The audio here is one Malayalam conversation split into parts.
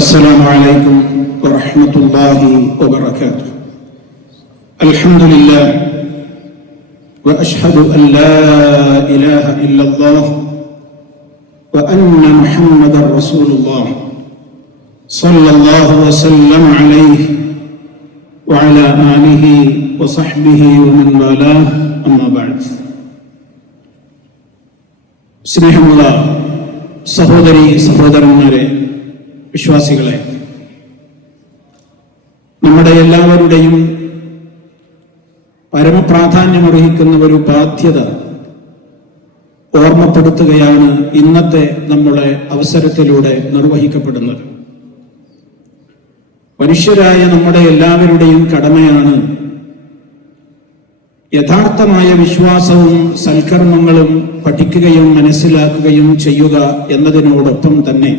السلام عليكم ورحمة الله وبركاته. الحمد لله وأشهد أن لا إله إلا الله وأن محمدا رسول الله صلى الله وسلم عليه وعلى آله وصحبه ومن والاه أما بعد. സ്നേഹമുള്ള സഹോദരി സഹോദരന്മാരെ, വിശ്വാസികളെ, നമ്മുടെ എല്ലാവരുടെയും പരമപ്രാധാന്യമർഹിക്കുന്ന ഒരു ബാധ്യത ഓർമ്മപ്പെടുത്തുകയാണ് ഇന്നത്തെ നമ്മുടെ അവസരത്തിലൂടെ നിർവഹിക്കപ്പെടുന്നത്. മനുഷ്യരായ നമ്മുടെ എല്ലാവരുടെയും കടമയാണ് യഥാർത്ഥമായ വിശ്വാസവും സൽക്കർമ്മങ്ങളും പഠിക്കുകയും മനസ്സിലാക്കുകയും ചെയ്യുക എന്നതിനോടൊപ്പം തന്നെ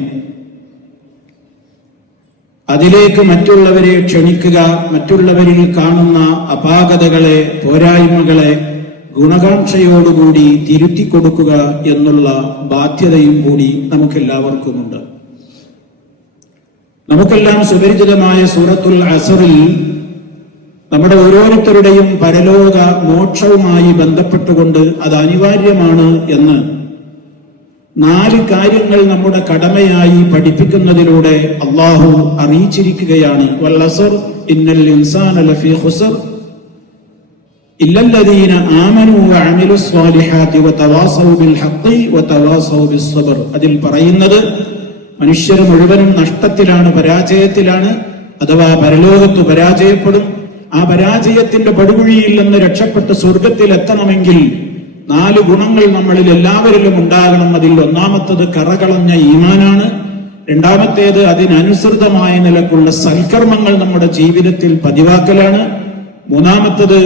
അതിലേക്ക് മറ്റുള്ളവരെ ക്ഷണിക്കുക, മറ്റുള്ളവരിൽ കാണുന്ന അപാകതകളെ, പോരായ്മകളെ ഗുണകാംക്ഷയോടുകൂടി തിരുത്തിക്കൊടുക്കുക എന്നുള്ള ബാധ്യതയും കൂടി നമുക്കെല്ലാവർക്കുമുണ്ട്. നമുക്കെല്ലാം സുപരിചിതമായ സൂറത്തുൽ അസ്റിൽ നമ്മുടെ ഓരോരുത്തരുടെയും പരലോക മോക്ഷവുമായി ബന്ധപ്പെട്ടുകൊണ്ട് അത് അനിവാര്യമാണ് എന്ന് 4 കാര്യങ്ങൾ നമ്മുടെ കടമയായി പഠിപ്പിക്കുന്നതിലൂടെ അള്ളാഹു അറിയിച്ചിരിക്കുകയാണ്. വൽ അസ്ർ ഇന്നൽ ഇൻസാന ലഫീ ഖുസ്ർ ഇല്ലല്ലദീന ആമനൂ വഅമിലുസ് സ്വാലിഹാത്തി വതവാസൗ ബിൽ ഹഖ് വതവാസൗ ബിസ് സബ്ർ. അതിൽ പറയുന്നത് മനുഷ്യർ മുഴുവനും നഷ്ടത്തിലാണ്, പരാജയത്തിലാണ്, അഥവാ പരലോകത്ത് പരാജയപ്പെടും. ആ പരാജയത്തിന്റെ പടുകുഴിയിൽ നിന്ന് രക്ഷപ്പെട്ട് സ്വർഗത്തിൽ എത്തണമെങ്കിൽ 4 ഗുണങ്ങൾ നമ്മളിൽ എല്ലാവരിലും ഉണ്ടാകണം. അതിൽ ഒന്നാമത്തത് കറകളഞ്ഞ ഈമാനാണ്. രണ്ടാമത്തേത് അതിനനുസൃതമായ നിലക്കുള്ള സൽക്കർമ്മങ്ങൾ നമ്മുടെ ജീവിതത്തിൽ പതിവാക്കലാണ്. മൂന്നാമത്തത്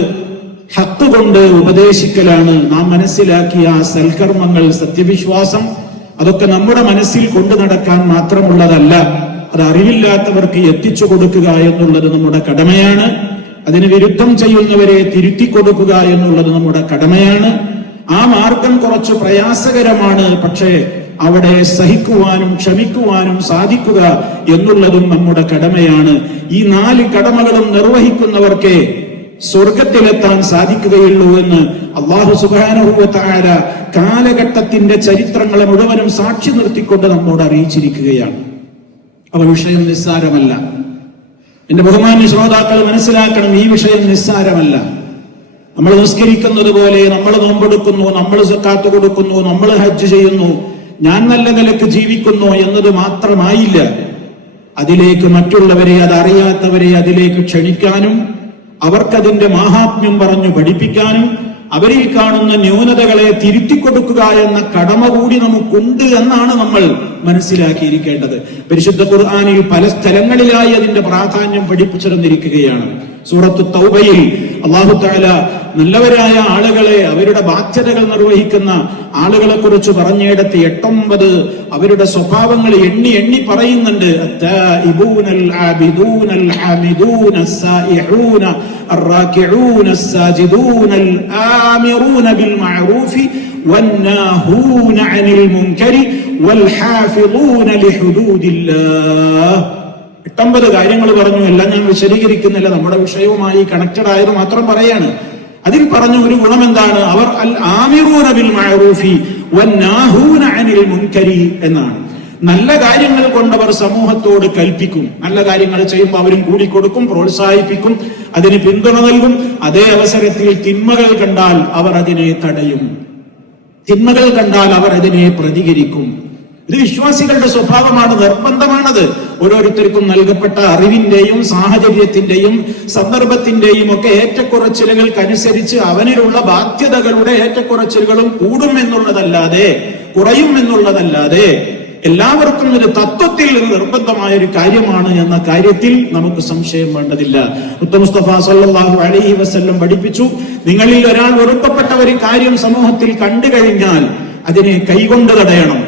ഹഖ് കൊണ്ട് ഉപദേശിക്കലാണ്. നാം മനസ്സിലാക്കിയ ആ സൽക്കർമ്മങ്ങൾ, സത്യവിശ്വാസം, അതൊക്കെ നമ്മുടെ മനസ്സിൽ കൊണ്ടു നടക്കാൻ മാത്രമുള്ളതല്ല, അത് അറിവില്ലാത്തവർക്ക് എത്തിച്ചു കൊടുക്കുക എന്നുള്ളത് നമ്മുടെ കടമയാണ്. അതിന് വിരുദ്ധം ചെയ്യുന്നവരെ തിരുത്തി കൊടുക്കുക എന്നുള്ളത് നമ്മുടെ കടമയാണ്. ആ മാർഗം കുറച്ച് പ്രയാസകരമാണ്, പക്ഷേ അവിടെ സഹിക്കുവാനും ക്ഷമിക്കുവാനും സാധിക്കുക എന്നുള്ളതും നമ്മുടെ കടമയാണ്. ഈ 4 കടമകളും നിർവഹിക്കുന്നവർക്ക് സ്വർഗത്തിലെത്താൻ സാധിക്കുകയുള്ളൂ എന്ന് അല്ലാഹു സുബ്ഹാനഹു വ തആല കാലഘട്ടത്തിന്റെ ചരിത്രങ്ങളെ മുഴുവനും സാക്ഷി നിർത്തിക്കൊണ്ട് നമ്മോട് അറിയിച്ചിരിക്കുകയാണ്. അവ വിഷയം നിസ്സാരമല്ല. എന്റെ ബഹുമാന്യ ശ്രോതാക്കൾ മനസ്സിലാക്കണം, ഈ വിഷയം നിസ്സാരമല്ല. നമ്മൾ നിസ്കരിക്കുന്നത് പോലെ, നമ്മൾ നോമ്പെടുക്കുന്നു, നമ്മൾ സക്കാത്ത് കൊടുക്കുന്നു, നമ്മൾ ഹജ്ജ് ചെയ്യുന്നു, ഞാൻ നല്ല നിലക്ക് ജീവിക്കുന്നു എന്നത് മാത്രമായില്ല. അതിലേക്ക് മറ്റുള്ളവരെ, അതറിയാത്തവരെ അതിലേക്ക് ക്ഷണിക്കാനും അവർക്കതിന്റെ മാഹാത്മ്യം പറഞ്ഞു പഠിപ്പിക്കാനും അവരിൽ കാണുന്ന ന്യൂനതകളെ തിരുത്തിക്കൊടുക്കുക എന്ന കടമ കൂടി നമുക്കുണ്ട് എന്നാണ് നമ്മൾ മനസ്സിലാക്കിയിരിക്കേണ്ടത്. പരിശുദ്ധ ഖുർആനിൽ പല സ്ഥലങ്ങളിലായി അതിന്റെ പ്രാധാന്യം പഠിപ്പിച്ചിരുന്നിരിക്കുകയാണ്. സൂറത്തു തൗബയിൽ അല്ലാഹു തആല നല്ലവരായ ആളുകളെ, അവരുടെ ബാധ്യതകൾ നിർവഹിക്കുന്ന ആളുകളെ കുറിച്ച് പറഞ്ഞിടത്ത് 8-9 അവരുടെ സ്വഭാവങ്ങൾ എണ്ണി പറയുന്നുണ്ട്. അത്താഇബൂനൽ ആബിദൂനൽ ഹാമിദൂനസ് സായിഊന അർറാകിഊനസ് സാജിദൂനൽ ആമിറൂന ബിൽ മഅറൂഫി വന്നാഹൂന അനിൽ മുൻകരി വൽ ഹാഫിളൂന ലിഹുദൂദില്ലാഹ്. 8-9 കാര്യങ്ങൾ പറഞ്ഞു. എല്ലാം ഞാൻ വിശദീകരിക്കുന്നില്ല, നമ്മുടെ വിഷയവുമായി കണക്റ്റഡ് ആയത് മാത്രം പറയാണ്. അതിൽ പറഞ്ഞ ഒരു ഗുണം എന്താണ്? അവർ അൽ ആമിറൂന ബിൽ മഅറൂഫി വന്നാഹൂന അനിൽ മുൻകരി എന്നാണ്. നല്ല കാര്യങ്ങൾ കൊണ്ടവർ സമൂഹത്തോട് കൽപ്പിക്കും. നല്ല കാര്യങ്ങൾ ചെയ്യുമ്പോൾ അവരും കൂടിക്കൊടുക്കും, പ്രോത്സാഹിപ്പിക്കും, അതിന് പിന്തുണ നൽകും. അതേ അവസരത്തിൽ തിന്മകൾ കണ്ടാൽ അവർ അതിനെ തടയും, തിന്മകൾ കണ്ടാൽ അവർ അതിനെ പ്രതികരിക്കും. ഇത് വിശ്വാസികളുടെ സ്വഭാവമാണ്, നിർബന്ധമാണത്. ഓരോരുത്തർക്കും നൽകപ്പെട്ട അറിവിന്റെയും സാഹചര്യത്തിന്റെയും സന്ദർഭത്തിന്റെയും ഒക്കെ ഏറ്റക്കുറച്ചിലുകൾക്കനുസരിച്ച് അവനിലുള്ള ബാധ്യതകളുടെ ഏറ്റക്കുറച്ചിലുകളും കൂടും എന്നുള്ളതല്ലാതെ, കുറയും എന്നുള്ളതല്ലാതെ, എല്ലാവർക്കും ഇത് തത്വത്തിൽ നിർബന്ധമായ ഒരു കാര്യമാണ് എന്ന കാര്യത്തിൽ നമുക്ക് സംശയം വേണ്ടതില്ല. മുസ്തഫ സല്ലല്ലാഹു അലൈഹി വസല്ലം പഠിപ്പിച്ചു, നിങ്ങളിൽ ഒരാൾ വെറുക്കപ്പെട്ട ഒരു കാര്യം സമൂഹത്തിൽ കണ്ടു കഴിഞ്ഞാൽ അതിനെ കൈകൊണ്ട് തടയണം.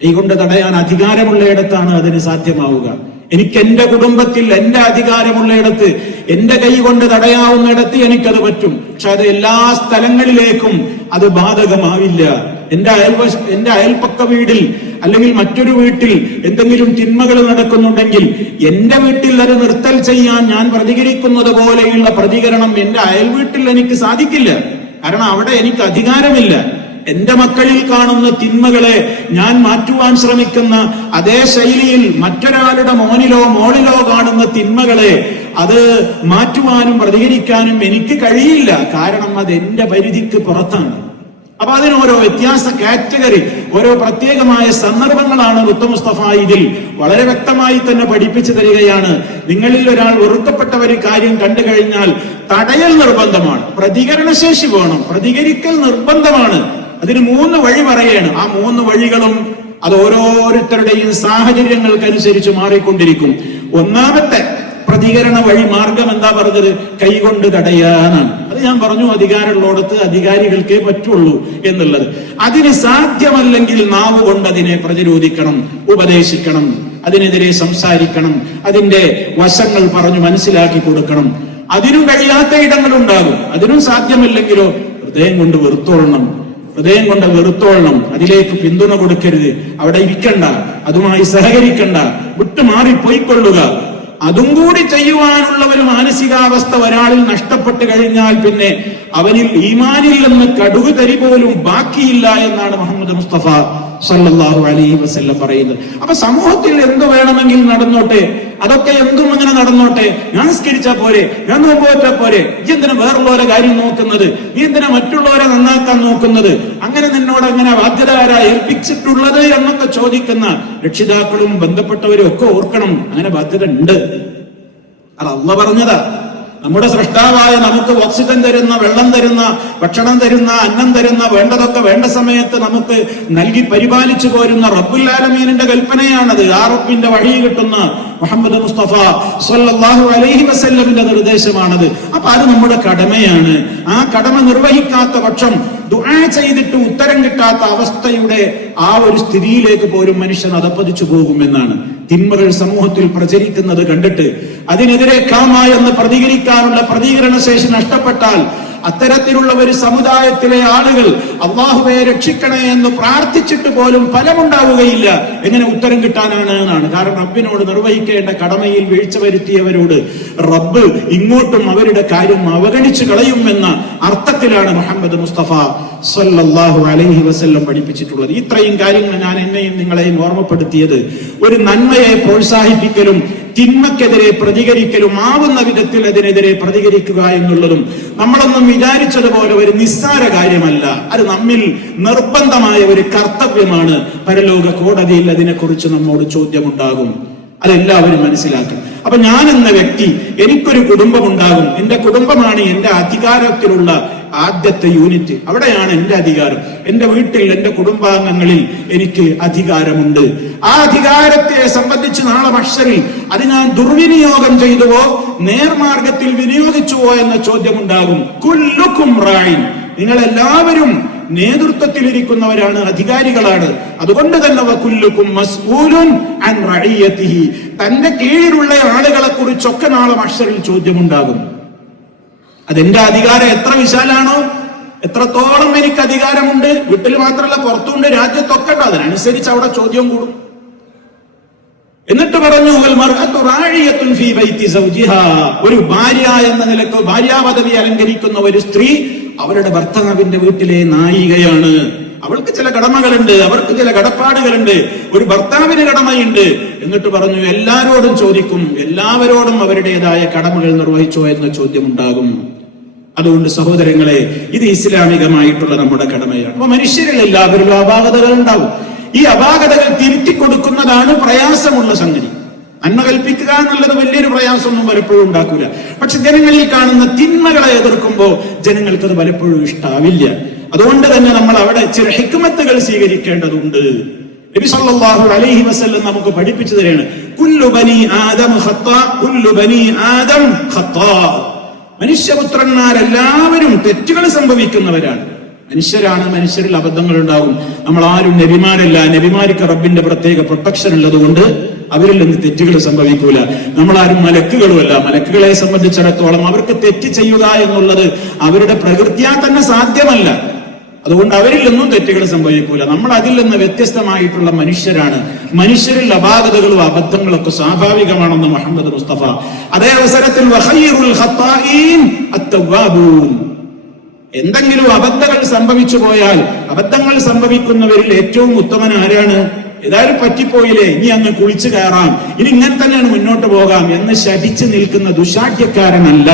കൈകൊണ്ട് തടയാൻ അധികാരമുള്ളയിടത്താണ് അതിന് സാധ്യമാവുക. എനിക്ക് എന്റെ കുടുംബത്തിൽ എന്റെ അധികാരമുള്ളയിടത്ത്, എന്റെ കൈ കൊണ്ട് തടയാവുന്നിടത്ത് എനിക്കത് പറ്റും. പക്ഷെ അത് എല്ലാ സ്ഥലങ്ങളിലേക്കും അത് ബാധകമാവില്ല. എന്റെ അയൽപക്ക വീടിൽ അല്ലെങ്കിൽ മറ്റൊരു വീട്ടിൽ എന്തെങ്കിലും തിന്മകൾ നടക്കുന്നുണ്ടെങ്കിൽ എന്റെ വീട്ടിൽ അത് നിർത്തൽ ചെയ്യാൻ ഞാൻ പ്രതികരിക്കുന്നത് പോലെയുള്ള പ്രതികരണം എന്റെ അയൽ വീട്ടിൽ എനിക്ക് സാധിക്കില്ല. കാരണം അവിടെ എനിക്ക് അധികാരമില്ല. എന്റെ മക്കളിൽ കാണുന്ന തിന്മകളെ ഞാൻ മാറ്റുവാൻ ശ്രമിക്കുന്ന അതേ ശൈലിയിൽ മറ്റൊരാളുടെ മോനിലോ മോളിലോ കാണുന്ന തിന്മകളെ അത് മാറ്റുവാനും പ്രതികരിക്കാനും എനിക്ക് കഴിയില്ല. കാരണം അത് എന്റെ പരിധിക്ക് പുറത്താണ്. അപ്പൊ അതിന് ഓരോ വ്യത്യാസ കാറ്റഗറി, ഓരോ പ്രത്യേകമായ സന്ദർഭങ്ങളാണ് മുത്ത് മുസ്തഫ ഇതിൽ വളരെ വ്യക്തമായി തന്നെ പഠിപ്പിച്ചു തരികയാണ്. നിങ്ങളിൽ ഒരാൾ വെറുക്കപ്പെട്ട ഒരു കാര്യം കണ്ടു കഴിഞ്ഞാൽ തടയൽ നിർബന്ധമാണ്, പ്രതികരണശേഷി വേണം, പ്രതികരിക്കൽ നിർബന്ധമാണ്. അതിന് 3 വഴി പറയാണ്. ആ 3 വഴികളും അത് ഓരോരുത്തരുടെയും സാഹചര്യങ്ങൾക്കനുസരിച്ച് മാറിക്കൊണ്ടിരിക്കും. ഒന്നാമത്തെ പ്രതികരണ വഴി മാർഗം എന്താ പറഞ്ഞത്? കൈകൊണ്ട് തടയാനാണ്. അത് ഞാൻ പറഞ്ഞു, അധികാരമുള്ളിടത്ത് അധികാരികൾക്കേ പറ്റുള്ളൂ എന്നുള്ളത്. അതിന് സാധ്യമല്ലെങ്കിൽ നാവ് കൊണ്ട് അതിനെ പ്രതിരോധിക്കണം, ഉപദേശിക്കണം, അതിനെതിരെ സംസാരിക്കണം, അതിന്റെ വശങ്ങൾ പറഞ്ഞു മനസ്സിലാക്കി കൊടുക്കണം. അതിനും കഴിയാത്ത ഇടങ്ങളുണ്ടാകും. അതിനും സാധ്യമല്ലെങ്കിലോ ഹൃദയം കൊണ്ട് വെറുത്തോളണം. അതിലേക്ക് പിന്തുണ കൊടുക്കരുത്, അവിടെ ഇരിക്കണ്ട, അതുമായി സഹകരിക്കണ്ട, വിട്ടുമാറിപ്പോയിക്കൊള്ളുക. അതും കൂടി ചെയ്യുവാനുള്ള ഒരു മാനസികാവസ്ഥ ഒരാളിൽ നഷ്ടപ്പെട്ടു കഴിഞ്ഞാൽ പിന്നെ അവനിൽ ഈമാനിൽ നിന്ന് കടുക് തരി പോലും ബാക്കിയില്ല എന്നാണ് മുഹമ്മദ് മുസ്തഫ സല്ലല്ലാഹു അലൈഹി വസല്ലം പറയുന്നത്. അപ്പൊ സമൂഹത്തിൽ എന്ത് വേണമെങ്കിൽ നടന്നോട്ടെ, അതൊക്കെ എന്തും അങ്ങനെ നടന്നോട്ടെ. ഞാൻ നിസ്കരിച്ചാ പോരെ, ഞാൻ നോമ്പോറ്റാ പോരെ, നീ എന്തിനാ വേറുള്ളവരെ കാര്യം നോക്കുന്നത്, നീ എന്തിനാ മറ്റുള്ളവരെ നന്നാക്കാൻ നോക്കുന്നത്, അങ്ങനെ നിന്നോട് അങ്ങനെ ബാധ്യത ആരാ ഏൽപ്പിച്ചിട്ടുള്ളത് എന്നൊക്കെ ചോദിക്കുന്ന രക്ഷിതാക്കളും ബന്ധപ്പെട്ടവരും ഒക്കെ ഓർക്കണം, അങ്ങനെ ബാധ്യത ഉണ്ട്. അത് അല്ലാഹു പറഞ്ഞതാ. നമ്മുടെ സൃഷ്ടാവായ നമുക്ക് ഓക്സിജൻ തരുന്ന, വെള്ളം തരുന്ന, ഭക്ഷണം തരുന്ന, അന്നം തരുന്ന, വേണ്ടതൊക്കെ വേണ്ട സമയത്ത് നമുക്ക് നൽകി പരിപാലിച്ചു പോരുന്ന റബ്ബുൽ ആലമീനിന്റെ കൽപ്പനയാണത്. ആ റബ്ബിന്റെ വഴി കിട്ടുന്ന മുഹമ്മദ് മുസ്തഫ സല്ലല്ലാഹു അലൈഹി വസല്ലമിന്റെ നിർദ്ദേശമാണത്. അപ്പൊ അത് നമ്മുടെ കടമയാണ്. ആ കടമ നിർവഹിക്കാത്ത പക്ഷം ദുആ ചെയ്തിട്ട് ഉത്തരം കിട്ടാത്ത അവസ്ഥയുടെ ആ ഒരു സ്ഥിതിയിലേക്ക് പോലും മനുഷ്യൻ അധപ്പതിച്ചു പോകുമെന്നാണ്. തിന്മകൾ സമൂഹത്തിൽ പ്രചരിക്കുന്നത് കണ്ടിട്ട് അതിനെതിരെ കാമ എന്ന് പ്രതികരിക്കാനുള്ള പ്രതികരണശേഷി നഷ്ടപ്പെട്ടാൽ അത്തരത്തിലുള്ള ഒരു സമുദായത്തിലെ ആളുകൾ അല്ലാഹുവേ രക്ഷിക്കണേ എന്ന് പ്രാർത്ഥിച്ചിട്ട് പോലും ഫലമുണ്ടാവുകയില്ല. എങ്ങനെ ഉത്തരം കിട്ടാനാണ് എന്നാണ്. കാരണം റബ്ബിനോട് നിർവഹിക്കേണ്ട കടമയിൽ വീഴ്ച വരുത്തിയവരോട് റബ്ബ് ഇങ്ങോട്ടും അവരുടെ കാര്യം അവഗണിച്ചു കളയുമെന്ന അർത്ഥത്തിലാണ് മുഹമ്മദ് മുസ്തഫ സല്ലല്ലാഹു അലൈഹി വസല്ലം പഠിപ്പിച്ചിട്ടുള്ളത്. ഇത്രയും കാര്യങ്ങൾ ഞാൻ എന്നെയും നിങ്ങളെയും ഓർമ്മപ്പെടുത്തിയത് ഒരു നന്മയെ പ്രോത്സാഹിപ്പിക്കലും തിന്മക്കെതിരെ പ്രതികരിക്കലും ആവുന്ന വിധത്തിൽ അതിനെതിരെ പ്രതികരിക്കുക എന്നുള്ളതും നമ്മളൊന്നും വിചാരിച്ചതുപോലെ ഒരു നിസ്സാര കാര്യമല്ല. അത് നമ്മിൽ നിർബന്ധമായ ഒരു കർത്തവ്യമാണ്. പരലോക കോടതിയിൽ അതിനെക്കുറിച്ച് നമ്മോട് ചോദ്യമുണ്ടാകും. അതെല്ലാവരും മനസ്സിലാക്കും. അപ്പൊ ഞാൻ എന്ന വ്യക്തി, എനിക്കൊരു കുടുംബമുണ്ടാകും. എന്റെ കുടുംബമാണ് എന്റെ അധികാരത്തിലുള്ള ആദ്യത്തെ യൂണിറ്റ്. അവിടെയാണ് എന്റെ അധികാരം. എന്റെ വീട്ടിൽ, എന്റെ കുടുംബാംഗങ്ങളിൽ എനിക്ക് അധികാരമുണ്ട്. ആ അധികാരത്തെ സംബന്ധിച്ച് നാളെ മഹ്ശറിൽ അത് ഞാൻ ദുർവിനിയോഗം ചെയ്തുവോ നേർമാർഗത്തിൽ വിനിയോഗിച്ചുവോ എന്ന ചോദ്യമുണ്ടാകും. കുല്ലുക്കും റായിൻ, നിങ്ങളെല്ലാവരും നേതൃത്വത്തിലിരിക്കുന്നവരാണ്, അധികാരികളാണ്. അതുകൊണ്ട് തന്നെ വകുല്ലുക്കും മസ്ഊലുൻ അൻ റഇയതിഹി, തന്റെ കീഴിലുള്ള ആളുകളെ കുറിച്ചൊക്കെ നാളെ മഹ്ശറിൽ ചോദ്യമുണ്ടാകും. അതെന്റെ അധികാരം എത്ര വിശാലാണോ, എത്രത്തോളം എനിക്ക് അധികാരമുണ്ട്, വീട്ടിൽ മാത്രമല്ല പുറത്തുണ്ട്, രാജ്യത്തൊക്കെ ഉണ്ട്, അതിനനുസരിച്ച് അവിടെ ചോദ്യം കൂടും. എന്നിട്ട് പറഞ്ഞു ഒരു ഭാര്യ എന്ന നിലക്ക് ഭാര്യാപദവി അലങ്കരിക്കുന്ന ഒരു സ്ത്രീ അവരുടെ ഭർത്താവിന്റെ വീട്ടിലെ നായികയാണ്. അവൾക്ക് ചില കടമകളുണ്ട്, അവർക്ക് ചില കടപ്പാടുകളുണ്ട്, ഒരു ഭർത്താവിന് കടമയുണ്ട്. എന്നിട്ട് പറഞ്ഞു എല്ലാരോടും ചോദിക്കും, എല്ലാവരോടും അവരുടേതായ കടമകൾ നിർവഹിച്ചോ എന്ന ചോദ്യം ഉണ്ടാകും. അതുകൊണ്ട് സഹോദരങ്ങളെ, ഇത് ഇസ്ലാമികമായിട്ടുള്ള നമ്മുടെ കടമയാണ്. അപ്പൊ മനുഷ്യരിൽ എല്ലാവരും അപാകതകൾ ഉണ്ടാവും. ഈ അപാകതകൾ തിരുത്തി കൊടുക്കുന്നതാണ് പ്രയാസമുള്ള സംഗതി. നന്മ കൽപ്പിക്കുക എന്നുള്ളത് വലിയൊരു പ്രയാസമൊന്നും പലപ്പോഴും ഉണ്ടാക്കൂല. പക്ഷെ ജനങ്ങളിൽ കാണുന്ന തിന്മകളെ എതിർക്കുമ്പോൾ ജനങ്ങൾക്കത് പലപ്പോഴും ഇഷ്ടാവില്ല. അതുകൊണ്ട് തന്നെ നമ്മൾ അവിടെ ചില ഹിക്മത്തുകൾ സ്വീകരിക്കേണ്ടതുണ്ട്. നബി സല്ലല്ലാഹു അലൈഹി വസല്ലം നമുക്ക് പഠിപ്പിച്ചു തരാണ്, കുല്ലു ബനി ആദം ഖത്താ, കുല്ലു ബനി ആദം ഖത്താ. മനുഷ്യപുത്രന്മാരെല്ലാവരും തെറ്റുകൾ സംഭവിക്കുന്നവരാണ്. മനുഷ്യരാണ്, മനുഷ്യരിൽ അബദ്ധങ്ങൾ ഉണ്ടാവും. നമ്മൾ ആരും നബിമാരല്ല. നബിമാർക്ക് റബ്ബിന്റെ പ്രത്യേക പ്രൊട്ടക്ഷൻ ഉള്ളതുകൊണ്ട് അവരിൽ നിന്ന് തെറ്റുകൾ സംഭവിക്കൂല. നമ്മളാരും മലക്കുകളുമല്ല. മലക്കുകളെ സംബന്ധിച്ചിടത്തോളം അവർക്ക് തെറ്റ് ചെയ്യുക എന്നുള്ളത് അവരുടെ പ്രകൃതിയാ തന്നെ സാധ്യമല്ല. അതുകൊണ്ട് അവരിൽ നിന്നും തെറ്റുകൾ സംഭവിക്കൂല. നമ്മൾ അതിൽ നിന്ന് വ്യത്യസ്തമായിട്ടുള്ള മനുഷ്യരാണ്. മനുഷ്യരിൽ അപാകതകളും അബദ്ധങ്ങളൊക്കെ സ്വാഭാവികമാണെന്ന് മുഹമ്മദ് മുസ്തഫ. അതേ അവസരത്തിൽ വഖൈറുൽ ഖത്താഈൻ അത്തവ്വാബൂൻ, എന്തെങ്കിലും അബദ്ധങ്ങൾ സംഭവിച്ചു പോയാൽ അബദ്ധങ്ങൾ സംഭവിക്കുന്നവരിൽ ഏറ്റവും ഉത്തമൻ ആരാണ്? ഏതായാലും പറ്റിപ്പോയില്ലേ, ഇനി അങ്ങ് കുളിച്ചു കയറാം, ഇനി ഇങ്ങനെ തന്നെയാണ് മുന്നോട്ട് പോകാം എന്ന് ശഠിച്ചു നിൽക്കുന്ന ദുശാഠ്യക്കാരനല്ല.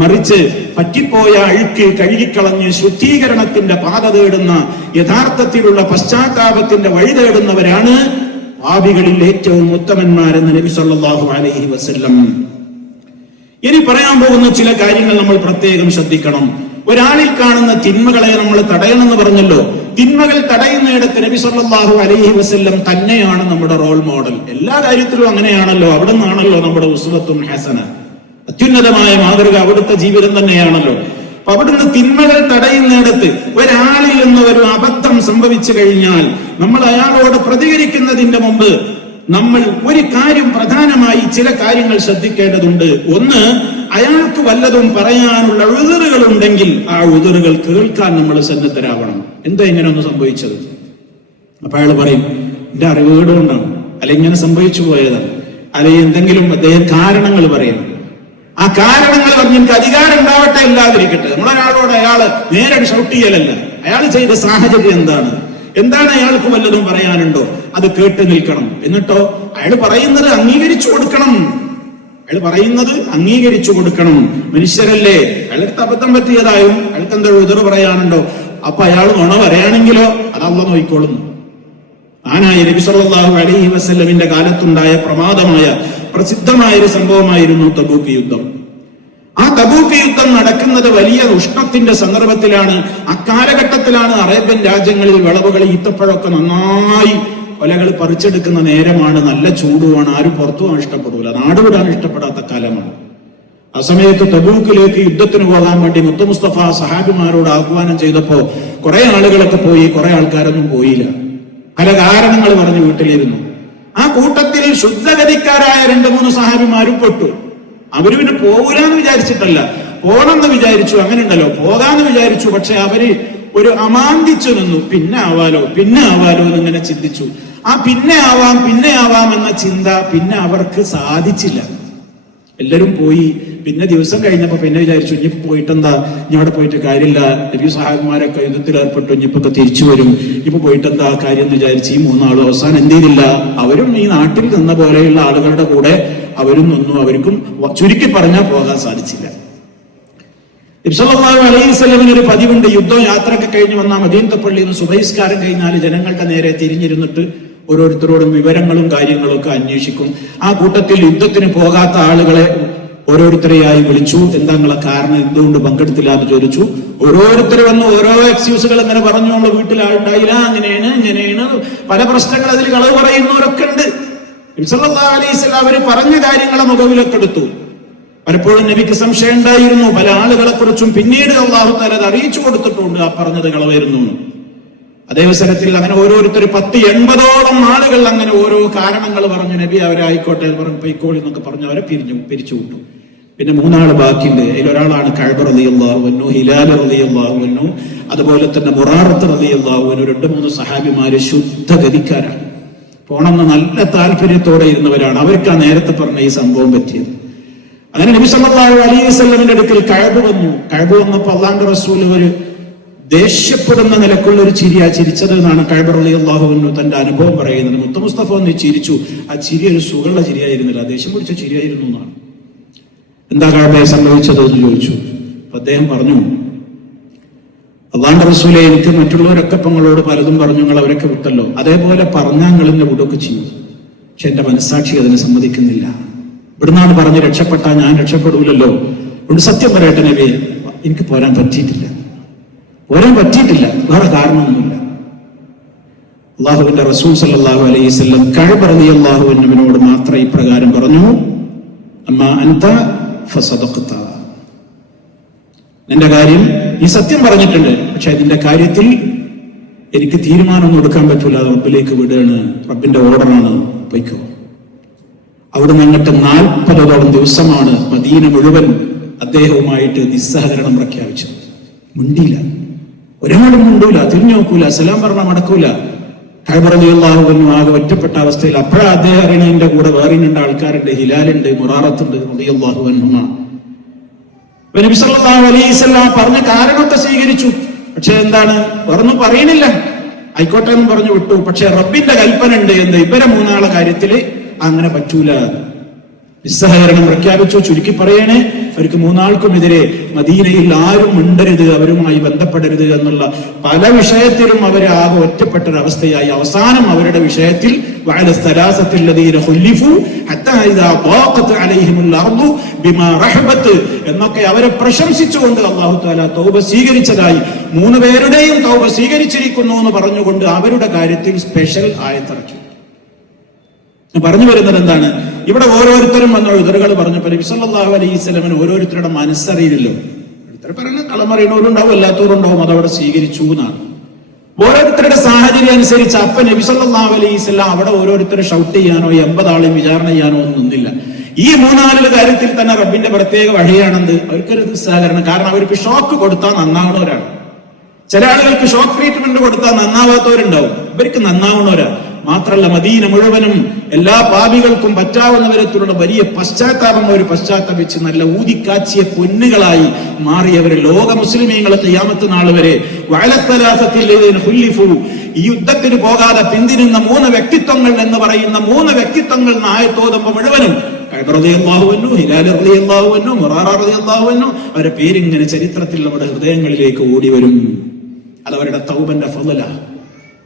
മറിച്ച് പറ്റിപ്പോയ അഴുക്ക് കഴുകിക്കളഞ്ഞ് ശുദ്ധീകരണത്തിന്റെ പാത തേടുന്ന, യഥാർത്ഥത്തിലുള്ള പശ്ചാത്താപത്തിന്റെ വഴി തേടുന്നവരാണ് പാപികളിൽ ഏറ്റവും ഉത്തമന്മാരെന്ന് നബി സല്ലല്ലാഹു അലൈഹി വസല്ലം. ഇനി പറയാൻ പോകുന്ന ചില കാര്യങ്ങൾ നമ്മൾ പ്രത്യേകം ശ്രദ്ധിക്കണം. ഒരാളിൽ കാണുന്ന തിന്മകളെ നമ്മൾ തടയണമെന്ന് പറഞ്ഞല്ലോ. തിന്മകൾ തടയുന്നിടത്ത് നബി സല്ലല്ലാഹു അലൈഹി വസല്ലം തന്നെയാണ് നമ്മുടെ റോൾ മോഡൽ. എല്ലാ കാര്യത്തിലും അങ്ങനെയാണല്ലോ. അവിടെ നിന്നാണല്ലോ നമ്മുടെ ഉസ്വത്തുൻ ഹസന, അത്യുന്നതമായ മാതൃക അവിടുത്തെ ജീവിതം തന്നെയാണല്ലോ. അപ്പൊ അവിടുന്ന് തിന്മകൾ തടയുന്നിടത്ത് ഒരാളിൽ നിന്ന് ഒരു അബദ്ധം സംഭവിച്ചു കഴിഞ്ഞാൽ നമ്മൾ അയാളോട് പ്രതികരിക്കുന്നതിന്റെ മുമ്പ് നമ്മൾ ഒരു കാര്യം, പ്രധാനമായി ചില കാര്യങ്ങൾ ശ്രദ്ധിക്കേണ്ടതുണ്ട്. ഒന്ന്, അയാൾക്ക് വല്ലതും പറയാനുള്ള ഉദറുകൾ ഉണ്ടെങ്കിൽ ആ ഉദറുകൾ കേൾക്കാൻ നമ്മൾ സന്നദ്ധരാവണം. എന്താ ഇങ്ങനെ ഒന്ന് സംഭവിച്ചത്? അപ്പൊ അയാൾ പറയും, എന്റെ അറിവുകൊണ്ടാണ്, അല്ലെങ്കിൽ ഇങ്ങനെ സംഭവിച്ചു പോയതാണ്, അല്ലെങ്കിൽ എന്തെങ്കിലും അദ്ദേഹം കാരണങ്ങൾ പറയണം. ആ കാരണങ്ങൾ പറഞ്ഞ് എനിക്ക് അധികാരം ഉണ്ടാവട്ടെ ഇല്ലാതിരിക്കട്ടെ. നമ്മളൊരാളോട് അയാള് നേരെ ഷൗട്ട് ചെയ്യലല്ല, അയാൾ ചെയ്ത സാഹചര്യം എന്താണ് അയാൾക്ക് വല്ലതും പറയാനുണ്ടോ അത് കേട്ട് നിൽക്കണം. എന്നിട്ടോ അയാൾ പറയുന്നത് അംഗീകരിച്ചു കൊടുക്കണം. മനുഷ്യരല്ലേ, അയാൾക്ക് അബദ്ധം പറ്റിയതായും അയാൾക്ക് എന്താ ഉദറ് പറയാനുണ്ടോ? അപ്പൊ അയാൾ നുണ പറയാണെങ്കിലോ അത് അല്ലാഹു നോക്കിക്കോളുന്നു. ആനായ നബി സല്ലല്ലാഹു അലൈഹി വസല്ലമിന്റെ കാലത്തുണ്ടായ പ്രമാദമായ പ്രസിദ്ധമായ ഒരു സംഭവമായിരുന്നു തബൂക്ക് യുദ്ധം. ആ തബൂക്ക് യുദ്ധം നടക്കുന്നത് വലിയ ഉഷ്ണത്തിന്റെ സന്ദർഭത്തിലാണ്. അക്കാലഘട്ടത്തിലാണ് അറേബ്യൻ രാജ്യങ്ങളിൽ വിളവുകൾ, ഈത്തപ്പഴമൊക്കെ നന്നായി കൊലകൾ പറിച്ചെടുക്കുന്ന നേരമാണ്. നല്ല ചൂടുമാണ്, ആരും പുറത്തു പോകാൻ ഇഷ്ടപ്പെടൂല, നാടുവിടാൻ ഇഷ്ടപ്പെടാത്ത കാലമാണ്. ആ സമയത്ത് തബൂക്കിലേക്ക് യുദ്ധത്തിന് പോകാൻ വേണ്ടി മുത്തു മുസ്തഫ സഹാബിമാരോട് ആഹ്വാനം ചെയ്തപ്പോ കുറെ ആളുകളൊക്കെ പോയി, കുറെ ആൾക്കാരൊന്നും പോയില്ല. പല കാരണങ്ങൾ പറഞ്ഞ് വീട്ടിലിരുന്നു. ആ കൂട്ടത്തിൽ ശുദ്ധഗതിക്കാരായ 2-3 സഹാബിമാരും പെട്ടു. അവര് പിന്നെ പോകൂലെന്ന് വിചാരിച്ചിട്ടല്ല, പോണെന്ന് വിചാരിച്ചു. അങ്ങനെ ഉണ്ടല്ലോ, പോകാന്ന് വിചാരിച്ചു. പക്ഷെ അവര് ഒരു അമാന്തിച്ചു നിന്നു. പിന്നെ ആവാലോ എന്നിങ്ങനെ ചിന്തിച്ചു. ആ പിന്നെ ആവാം എന്ന ചിന്ത പിന്നെ അവർക്ക് സാധിച്ചില്ല. എല്ലാരും പോയി. പിന്നെ ദിവസം കഴിഞ്ഞപ്പോ പിന്നെ വിചാരിച്ചു, ഇനിയിപ്പോ പോയിട്ടെന്താ, ഇനി അവിടെ പോയിട്ട് കാര്യമില്ല, നബി സഹാബിമാരൊക്കെ യുദ്ധത്തിൽ ഏർപ്പെട്ടു, ഇനിയിപ്പൊക്കെ തിരിച്ചു വരും, ഇപ്പൊ പോയിട്ടെന്താ കാര്യം എന്ന് വിചാരിച്ച് ഈ 3 ആളും അവസാനം എന്ത് ചെയ്തില്ല, അവരും ഈ നാട്ടിൽ നിന്ന പോലെയുള്ള ആളുകളുടെ കൂടെ അവരും നിന്നു. അവർക്കും ചുരുക്കി പറഞ്ഞാൽ പോകാൻ സാധിച്ചില്ല. നബി സല്ലല്ലാഹു അലൈഹി വസല്ലമിന് ഒരു പതിവുണ്ട്. യുദ്ധം യാത്രയൊക്കെ കഴിഞ്ഞ് വന്ന മദീനത്തെ പള്ളിയിൽ നിന്ന് സുബഹിസ്കാരം കഴിഞ്ഞാൽ ജനങ്ങളുടെ നേരെ തിരിഞ്ഞിരുന്നിട്ട് ഓരോരുത്തരോടും വിവരങ്ങളും കാര്യങ്ങളും ഒക്കെ അന്വേഷിക്കും. ആ കൂട്ടത്തിൽ യുദ്ധത്തിന് പോകാത്ത ആളുകളെ ഓരോരുത്തരെയായി വിളിച്ചു. എന്താ നിങ്ങളെ കാരണം, എന്തുകൊണ്ട് പങ്കെടുത്തില്ല എന്ന് ചോദിച്ചു. ഓരോരുത്തർ വന്ന് ഓരോ എക്സ്ക്യൂസുകൾ ഇങ്ങനെ പറഞ്ഞു. നമ്മളെ വീട്ടിൽ ആളുണ്ടായില്ല, അങ്ങനെയാണ് പല പ്രശ്നങ്ങൾ, അതിൽ കളവ് പറയുന്നവരൊക്കെ ഉണ്ട്. നബി സല്ലല്ലാഹു അലൈഹി വസല്ലം അവര് പറഞ്ഞ കാര്യങ്ങളെ മുഖവിലൊക്കെ എടുത്തു. പലപ്പോഴും നബിക്ക് സംശയം ഉണ്ടായിരുന്നു. പല ആളുകളെ കുറിച്ചും പിന്നീട് അല്ലാഹു തആല അത് അറിയിച്ചു കൊടുത്തിട്ടുണ്ട്, ആ പറഞ്ഞത് കളവായിരുന്നു. അതേ അവസരത്തിൽ അങ്ങനെ ഓരോരുത്തർ 10-80ഓളം ആളുകൾ അങ്ങനെ ഓരോ കാരണങ്ങൾ പറഞ്ഞു. നബി അവരായിക്കോട്ടെ പറഞ്ഞു പൊയ്ക്കോളി എന്നൊക്കെ പറഞ്ഞു അവരെ പിരിച്ചു വിട്ടു. പിന്നെ 3 ആള് ബാക്കിയുണ്ട്. അതിലൊരാളാണ് കഅബ് റളിയല്ലാഹു അൻഹു, ഹിലാൽ റളിയല്ലാഹു അൻഹു, അതുപോലെ തന്നെ മുറാറത്ത് റളിയല്ലാഹു അൻഹു. 2-3 സഹാബിമാര് ശുദ്ധഗതിക്കാരാണ്, പോണമെന്ന് നല്ല താല്പര്യത്തോടെ ഇരുന്നവരാണ്. അവർക്ക് ആ നേരത്തെ പറഞ്ഞ ഈ സംഭവം പറ്റിയത്. അങ്ങനെ നബി സല്ലല്ലാഹു അലൈഹി വസല്ലമിന്റെ അടുക്കൽ കഅബ് വന്നപ്പോൾ അല്ലാഹുവിന്റെ റസൂൽ ഒരു ദേഷ്യപ്പെടുന്ന നിലക്കുള്ള ഒരു ചിരിയാ ചിരിച്ചത് എന്നാണ് കഅബ് റളിയല്ലാഹു അൻഹു തന്റെ അനുഭവം പറയുന്നത്. മുത്തു മുസ്തഫ ഒന്ന് ചിരിച്ചു. ആ ചിരി ഒരു സുഖമുള്ള ചിരിയായിരുന്നില്ല, ദേഷ്യം പിടിച്ച ചിരിയായിരുന്നു എന്നാണ്. എന്താ കഅബേ സംഭവിച്ചത് എന്ന് ചോദിച്ചു. അദ്ദേഹം പറഞ്ഞു, അല്ലാഹുവിന്റെ റസൂലേ, എനിക്ക് മറ്റുള്ളവരൊക്കെ നിങ്ങളോട് പലതും പറഞ്ഞു, നിങ്ങൾ അവരൊക്കെ വിട്ടല്ലോ, അതേപോലെ പറഞ്ഞാൽ നിങ്ങൾ എന്നെ വിടുകയൊക്കെ ചെയ്യും. പക്ഷെ എന്റെ മനസ്സാക്ഷി അതിനെ സമ്മതിക്കുന്നില്ല. ഇവിടുന്നാണ് പറഞ്ഞ് രക്ഷപ്പെട്ടാൽ ഞാൻ രക്ഷപ്പെടൂലല്ലോ. അതുകൊണ്ട് സത്യം പറയട്ടെ നബിയെ, എനിക്ക് പോരാൻ പറ്റിയിട്ടില്ല, വേറെ കാരണമൊന്നുമില്ല. അള്ളാഹുവിന്റെ റസൂൽ സല്ലല്ലാഹു അലൈഹി വസല്ലം കഅബ് റളിയല്ലാഹു അൻഹുവിനോട് മാത്രം ഇപ്രകാരം പറഞ്ഞു, അമ്മാ അൻത ഫസദഖത, നിന്റെ കാര്യം നീ സത്യം പറഞ്ഞിട്ടുണ്ട്, പക്ഷെ ഇതിന്റെ കാര്യത്തിൽ എനിക്ക് തീരുമാനമൊന്നും എടുക്കാൻ പറ്റൂല, റബ്ബിലേക്ക് വിടുകയാണ്, റബ്ബിന്റെ ഓർഡറാണ്, പൊയ്ക്കോ. അവിടെ നിന്നിട്ട് 40ഓളം ദിവസമാണ് മദീന മുഴുവൻ അദ്ദേഹവുമായിട്ട് നിസ്സഹകരണം പ്രഖ്യാപിച്ചത്. മുണ്ടിയില്ല, ഒരാളും മുണ്ടൂല, തിരിഞ്ഞു നോക്കൂല, സലാം പറഞ്ഞാൽ മടക്കൂല. കഅബ റളിയല്ലാഹു അൻഹു ആകെ ഒറ്റപ്പെട്ട അവസ്ഥയിൽ. അപ്പോഴാ അദ്ദേഹം അറിയണതിന്റെ കൂടെ വേറെ 2 ആൾക്കാരുണ്ട്, ഹിലാലുണ്ട്, മുറാറത്തുണ്ട് റളിയല്ലാഹു അൻഹുമാ. നബി സല്ലല്ലാഹു അലൈഹി വസല്ലം പറഞ്ഞ കാരണമൊക്കെ സ്വീകരിച്ചു. പക്ഷെ എന്താണ്, വേറൊന്നും പറയണില്ല. ആയിക്കോട്ടെ എന്ന് പറഞ്ഞു വിട്ടു. പക്ഷെ റബ്ബിന്റെ കൽപ്പന ഉണ്ട് എന്ന് ഇവരെ 3 ആളെ കാര്യത്തില് അങ്ങനെ പറ്റൂല. നിസ്സഹകരണം പ്രഖ്യാപിച്ചു. ചുരുക്കി പറയണേ, അവർക്ക് 3 ആൾക്കുമെതിരെ മദീനയിൽ ആരും മിണ്ടരുത്, അവരുമായി ബന്ധപ്പെടരുത് എന്നുള്ള പല വിഷയത്തിലും അവരെ ആകെ ഒറ്റപ്പെട്ടൊരവസ്ഥയായി. അവസാനം അവരുടെ വിഷയത്തിൽ എന്നൊക്കെ അവരെ പ്രശംസിച്ചുകൊണ്ട് അല്ലാഹു തആല തൗബ സ്വീകരിച്ചതായി, 3 പേരുടെയും തൗബ സ്വീകരിച്ചിരിക്കുന്നു എന്ന് പറഞ്ഞുകൊണ്ട് അവരുടെ കാര്യത്തിൽ സ്പെഷ്യൽ ആയത്തിറക്കി. പറഞ്ഞു വരുന്നത് എന്താണ്, ഇവിടെ ഓരോരുത്തരും വന്ന എതിരുകൾ പറഞ്ഞപ്പോൾ നബി സല്ലല്ലാഹു അലൈഹി വസല്ലമന് ഓരോരുത്തരുടെ മനസ്സറിയില്ലല്ലോ. ഓരോരുത്തർ പറയുന്ന കളമറിയണവരുണ്ടാവും, അല്ലാത്തവരുണ്ടാവും. അതവിടെ സ്വീകരിച്ചു എന്നാണ്. ഓരോരുത്തരുടെ സാഹചര്യം അനുസരിച്ച് അപ്പൊ നബി സല്ലല്ലാഹു അലൈഹി വസല്ലം അവിടെ ഓരോരുത്തരെ ഷൗട്ട് ചെയ്യാനോ 80 ആളെയും വിചാരണ ചെയ്യാനോ ഒന്നും നിന്നില്ല. ഈ 3 ആളുടെ കാര്യത്തിൽ തന്നെ റബ്ബിന്റെ പ്രത്യേക വഴിയാണെന്ന് അവർക്കൊരു സഹകരണം. കാരണം അവർക്ക് ഷോക്ക് കൊടുത്താൽ നന്നാവണവരാണ്. ചില ആളുകൾക്ക് ഷോക്ക് ട്രീറ്റ്മെന്റ് കൊടുത്താൽ നന്നാവാത്തവരുണ്ടാവും. ഇവർക്ക് നന്നാവണവരാണ്. മാത്രല്ല മദീന മുഴുവനും എല്ലാ പാപികൾക്കും പറ്റാവുന്ന വിധത്തിലുള്ള വലിയ പശ്ചാത്താപം അവർ പശ്ചാത്തപിച്ച് നല്ല ഊതിക്കാച്ചിയ പൊന്നുകളായി മാറിയവർ ലോക മുസ്ലിമീങ്ങളെ ഖിയാമത്ത് നാൾ വരെ ഈ യുദ്ധത്തിന് പോകാതെ പിന്തിരുന്ന 3 വ്യക്തിത്വങ്ങൾ എന്ന് പറയുന്ന 3 വ്യക്തിത്വങ്ങൾ ആയത്തോതുമ്പോ മുഴുവനും അവരുടെ പേരിങ്ങനെ ചരിത്രത്തിൽ നമ്മുടെ ഹൃദയങ്ങളിലേക്ക് ഓടി വരും. അതവരുടെ തൗബന്റെ ഫളലാണ്.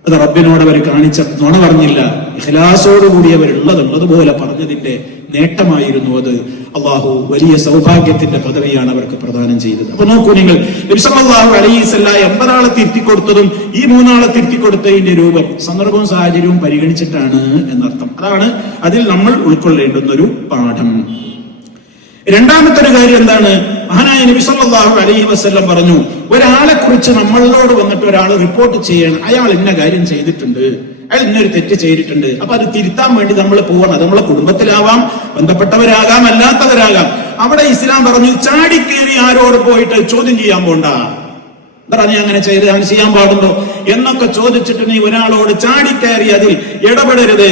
അത് റബ്ബിനോട് അവർ കാണിച്ച നുണ പറഞ്ഞില്ല, ഇഖ്ലാസോടുകൂടി അവരുള്ളതുപോലെ പറഞ്ഞതിന്റെ നേട്ടമായിരുന്നു അത്. അള്ളാഹു വലിയ സൗഭാഗ്യത്തിന്റെ പദവിയാണ് അവർക്ക് പ്രദാനം ചെയ്തത്. അപ്പൊ നോക്കൂ നിങ്ങൾ, നബി സല്ലല്ലാഹു അലൈഹി വസല്ലം 80 ആളെ തിരുത്തിക്കൊടുത്തതും ഈ 3 ആളെ തിരുത്തിക്കൊടുത്തതിന്റെ രൂപം സന്ദർഭവും സാഹചര്യവും പരിഗണിച്ചിട്ടാണ് എന്നർത്ഥം. അതാണ് അതിൽ നമ്മൾ ഉൾക്കൊള്ളേണ്ടുന്ന ഒരു പാഠം. രണ്ടാമത്തെ ഒരു കാര്യം എന്താണ്, മഹാനായ നബി സല്ലല്ലാഹു അലൈഹി വസല്ലം പറഞ്ഞു, ഒരാളെ കുറിച്ച് നമ്മളോട് വന്നിട്ട് ഒരാൾ റിപ്പോർട്ട് ചെയ്യണം, അയാൾ ഇന്ന കാര്യം ചെയ്തിട്ടുണ്ട്, അയാൾ ഇന്നൊരു തെറ്റ് ചെയ്തിട്ടുണ്ട്. അപ്പൊ അത് തിരുത്താൻ വേണ്ടി നമ്മൾ പോകണം. അത് നമ്മളെ കുടുംബത്തിലാവാം, ബന്ധപ്പെട്ടവരാകാം, അല്ലാത്തവരാകാം. അവിടെ ഇസ്ലാം പറഞ്ഞു, ചാടിക്കേറി ആരോട് പോയിട്ട് ചോദ്യം ചെയ്യാൻ പോണ്ട. എന്താ നീ അങ്ങനെ ചെയ്യാൻ പാടുണ്ടോ എന്നൊക്കെ ചോദിച്ചിട്ട് നീ ഒരാളോട് ചാടിക്കയറി അതിൽ ഇടപെടരുത്.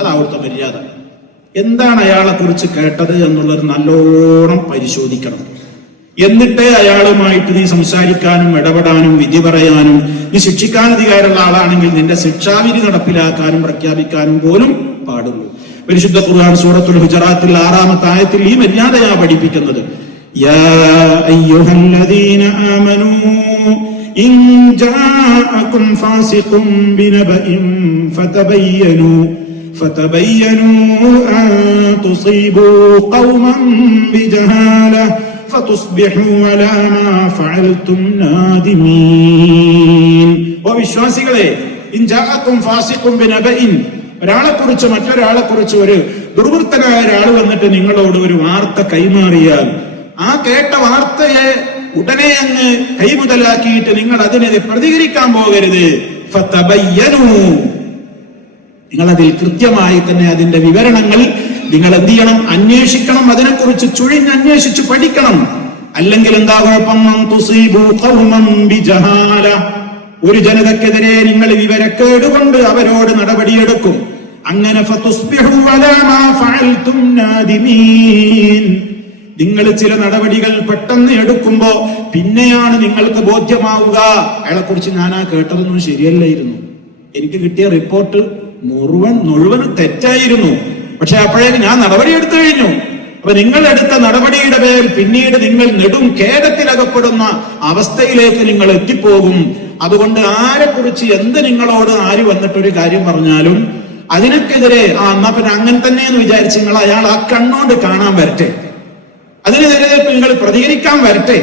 അതാവുന്ന മര്യാദ. എന്താണ് അയാളെ കുറിച്ച് കേട്ടത് എന്നുള്ളത് നല്ലോണം പരിശോധിക്കണം. എന്നിട്ടേ അയാളുമായിട്ട് നീ സംസാരിക്കാനും ഇടപെടാനും വിധി പറയാനും, നീ ശിക്ഷിക്കാൻ അധികാരമുള്ള ആളാണെങ്കിൽ നിന്റെ ശിക്ഷാവിധി നടപ്പിലാക്കാനും പ്രഖ്യാപിക്കാനും പോലും പാടുള്ളൂ. പരിശുദ്ധ ഖുർആൻ സൂറത്തുൽ ഹുജറാത്തിൽ 6-ാമത്തെ ആയത്തിൽ ഈ മര്യാദയാ പഠിപ്പിക്കുന്നത്. യാ അയ്യുഹല്ലദീന ആമനൂ ഇൻ ജാഅകും ഫാസിഖുൻ ബിനബഇൻ ഫതബയ്യനൂ അൻ തുസീബൂ ഖൗമൻ ബിജഹാല ഫതുസ്ബിഹൂ അലാ മാ ഫഅൽതും നാദിമീൻ. ഓ വിശ്വാസികളെ, ഇൻ ജാഅകും ഫാസിഖുൻ ബിനബഇൻ, ഒരാളെ കുറിച്ച് മറ്റൊരാളെ കുറിച്ച് ഒരു ദുർവൃത്തനായ ഒരാൾ വന്നിട്ട് നിങ്ങളോട് ഒരു വാർത്ത കൈമാറിയാൽ ആ കേട്ട വാർത്തയെ ഉടനെ അങ്ങ് കൈമുതലാക്കിയിട്ട് നിങ്ങൾ അതിനെതിരെ പ്രതികരിക്കാൻ പോകരുത്. ഫതബയ്യനൂ, നിങ്ങൾ അതിൽ കൃത്യമായി തന്നെ അതിന്റെ വിവരണങ്ങൾ നിങ്ങൾ എന്ത് ചെയ്യണം, അന്വേഷിക്കണം. അതിനെക്കുറിച്ച് ചുഴിഞ്ഞന്വേഷിച്ച് പഠിക്കണം. അല്ലെങ്കിൽ എന്താ കുഴപ്പം, ഒരു ജനതക്കെതിരെ നിങ്ങൾ വിവരക്കേട് കൊണ്ട് അവരോട് നടപടിയെടുക്കും. അങ്ങനെ നിങ്ങൾ ചില നടപടികൾ പെട്ടെന്ന് എടുക്കുമ്പോ പിന്നെയാണ് നിങ്ങൾക്ക് ബോധ്യമാവുക, അയാളെ കുറിച്ച് ഞാനാ കേട്ടതൊന്നും ശരിയല്ലായിരുന്നു, എനിക്ക് കിട്ടിയ റിപ്പോർട്ട് മുഴുവനും തെറ്റായിരുന്നു, പക്ഷെ അപ്പോഴേക്ക് ഞാൻ നടപടി എടുത്തു കഴിഞ്ഞു. അപ്പൊ നിങ്ങൾ എടുത്ത നടപടിയുടെ പേരിൽ പിന്നീട് നിങ്ങൾ നെടും ഖേദത്തിലകപ്പെടുന്ന അവസ്ഥയിലേക്ക് നിങ്ങൾ എത്തിപ്പോകും. അതുകൊണ്ട് ആരെ കുറിച്ച് എന്ത് നിങ്ങളോട് ആര് വന്നിട്ടൊരു കാര്യം പറഞ്ഞാലും അതിനൊക്കെതിരെ എന്നാ പിന്നെ അങ്ങനെ തന്നെയെന്ന് വിചാരിച്ച് നിങ്ങൾ അയാൾ ആ കണ്ണോണ്ട് കാണാൻ വരട്ടെ, അതിനെതിരെ നിങ്ങൾ പ്രതികരിക്കാൻ വരട്ടെ,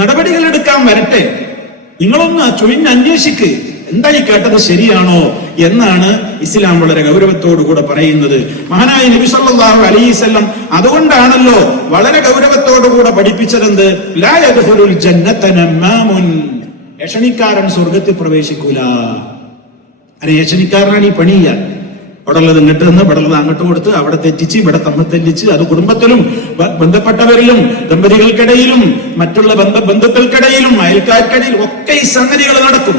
നടപടികൾ എടുക്കാൻ വരട്ടെ, നിങ്ങളൊന്ന് ചുഴിഞ്ഞന്വേഷിക്ക്, എന്താ ഈ കേട്ടത് ശരിയാണോ എന്നാണ് ഇസ്ലാം വളരെ ഗൗരവത്തോടുകൂടെ പറയുന്നത്. മഹാനായ നബി സല്ലല്ലാഹു അലൈഹി വസല്ലം അതുകൊണ്ടാണല്ലോ വളരെ ഗൗരവത്തോടുകൂടെ പഠിപ്പിച്ചതെന്ത്, ലാ യദ്ഖുലുൽ ജന്നത നമ്മാമുൻ, ഏഷണിക്കാരൻ സ്വർഗത്തിൽ പ്രവേശിക്കൂല. അരെ ഏഷണിക്കാരനാണ് ഈ പണി ചെയ്യാൻ. അവിടെ ഉള്ളത് ഇങ്ങോട്ട് നിന്ന് ഇവിടെ ഉള്ളത് അങ്ങോട്ട് കൊടുത്ത് അവിടെ തെറ്റിച്ച് ഇവിടെ തമ്മിൽ തെറ്റിച്ച് അത് കുടുംബത്തിലും ബന്ധപ്പെട്ടവരിലും ദമ്പതികൾക്കിടയിലും മറ്റുള്ള ബന്ധുക്കൾക്കിടയിലും അയൽക്കാർക്കിടയിലും ഒക്കെ ഈ സംഗതികൾ നടക്കും.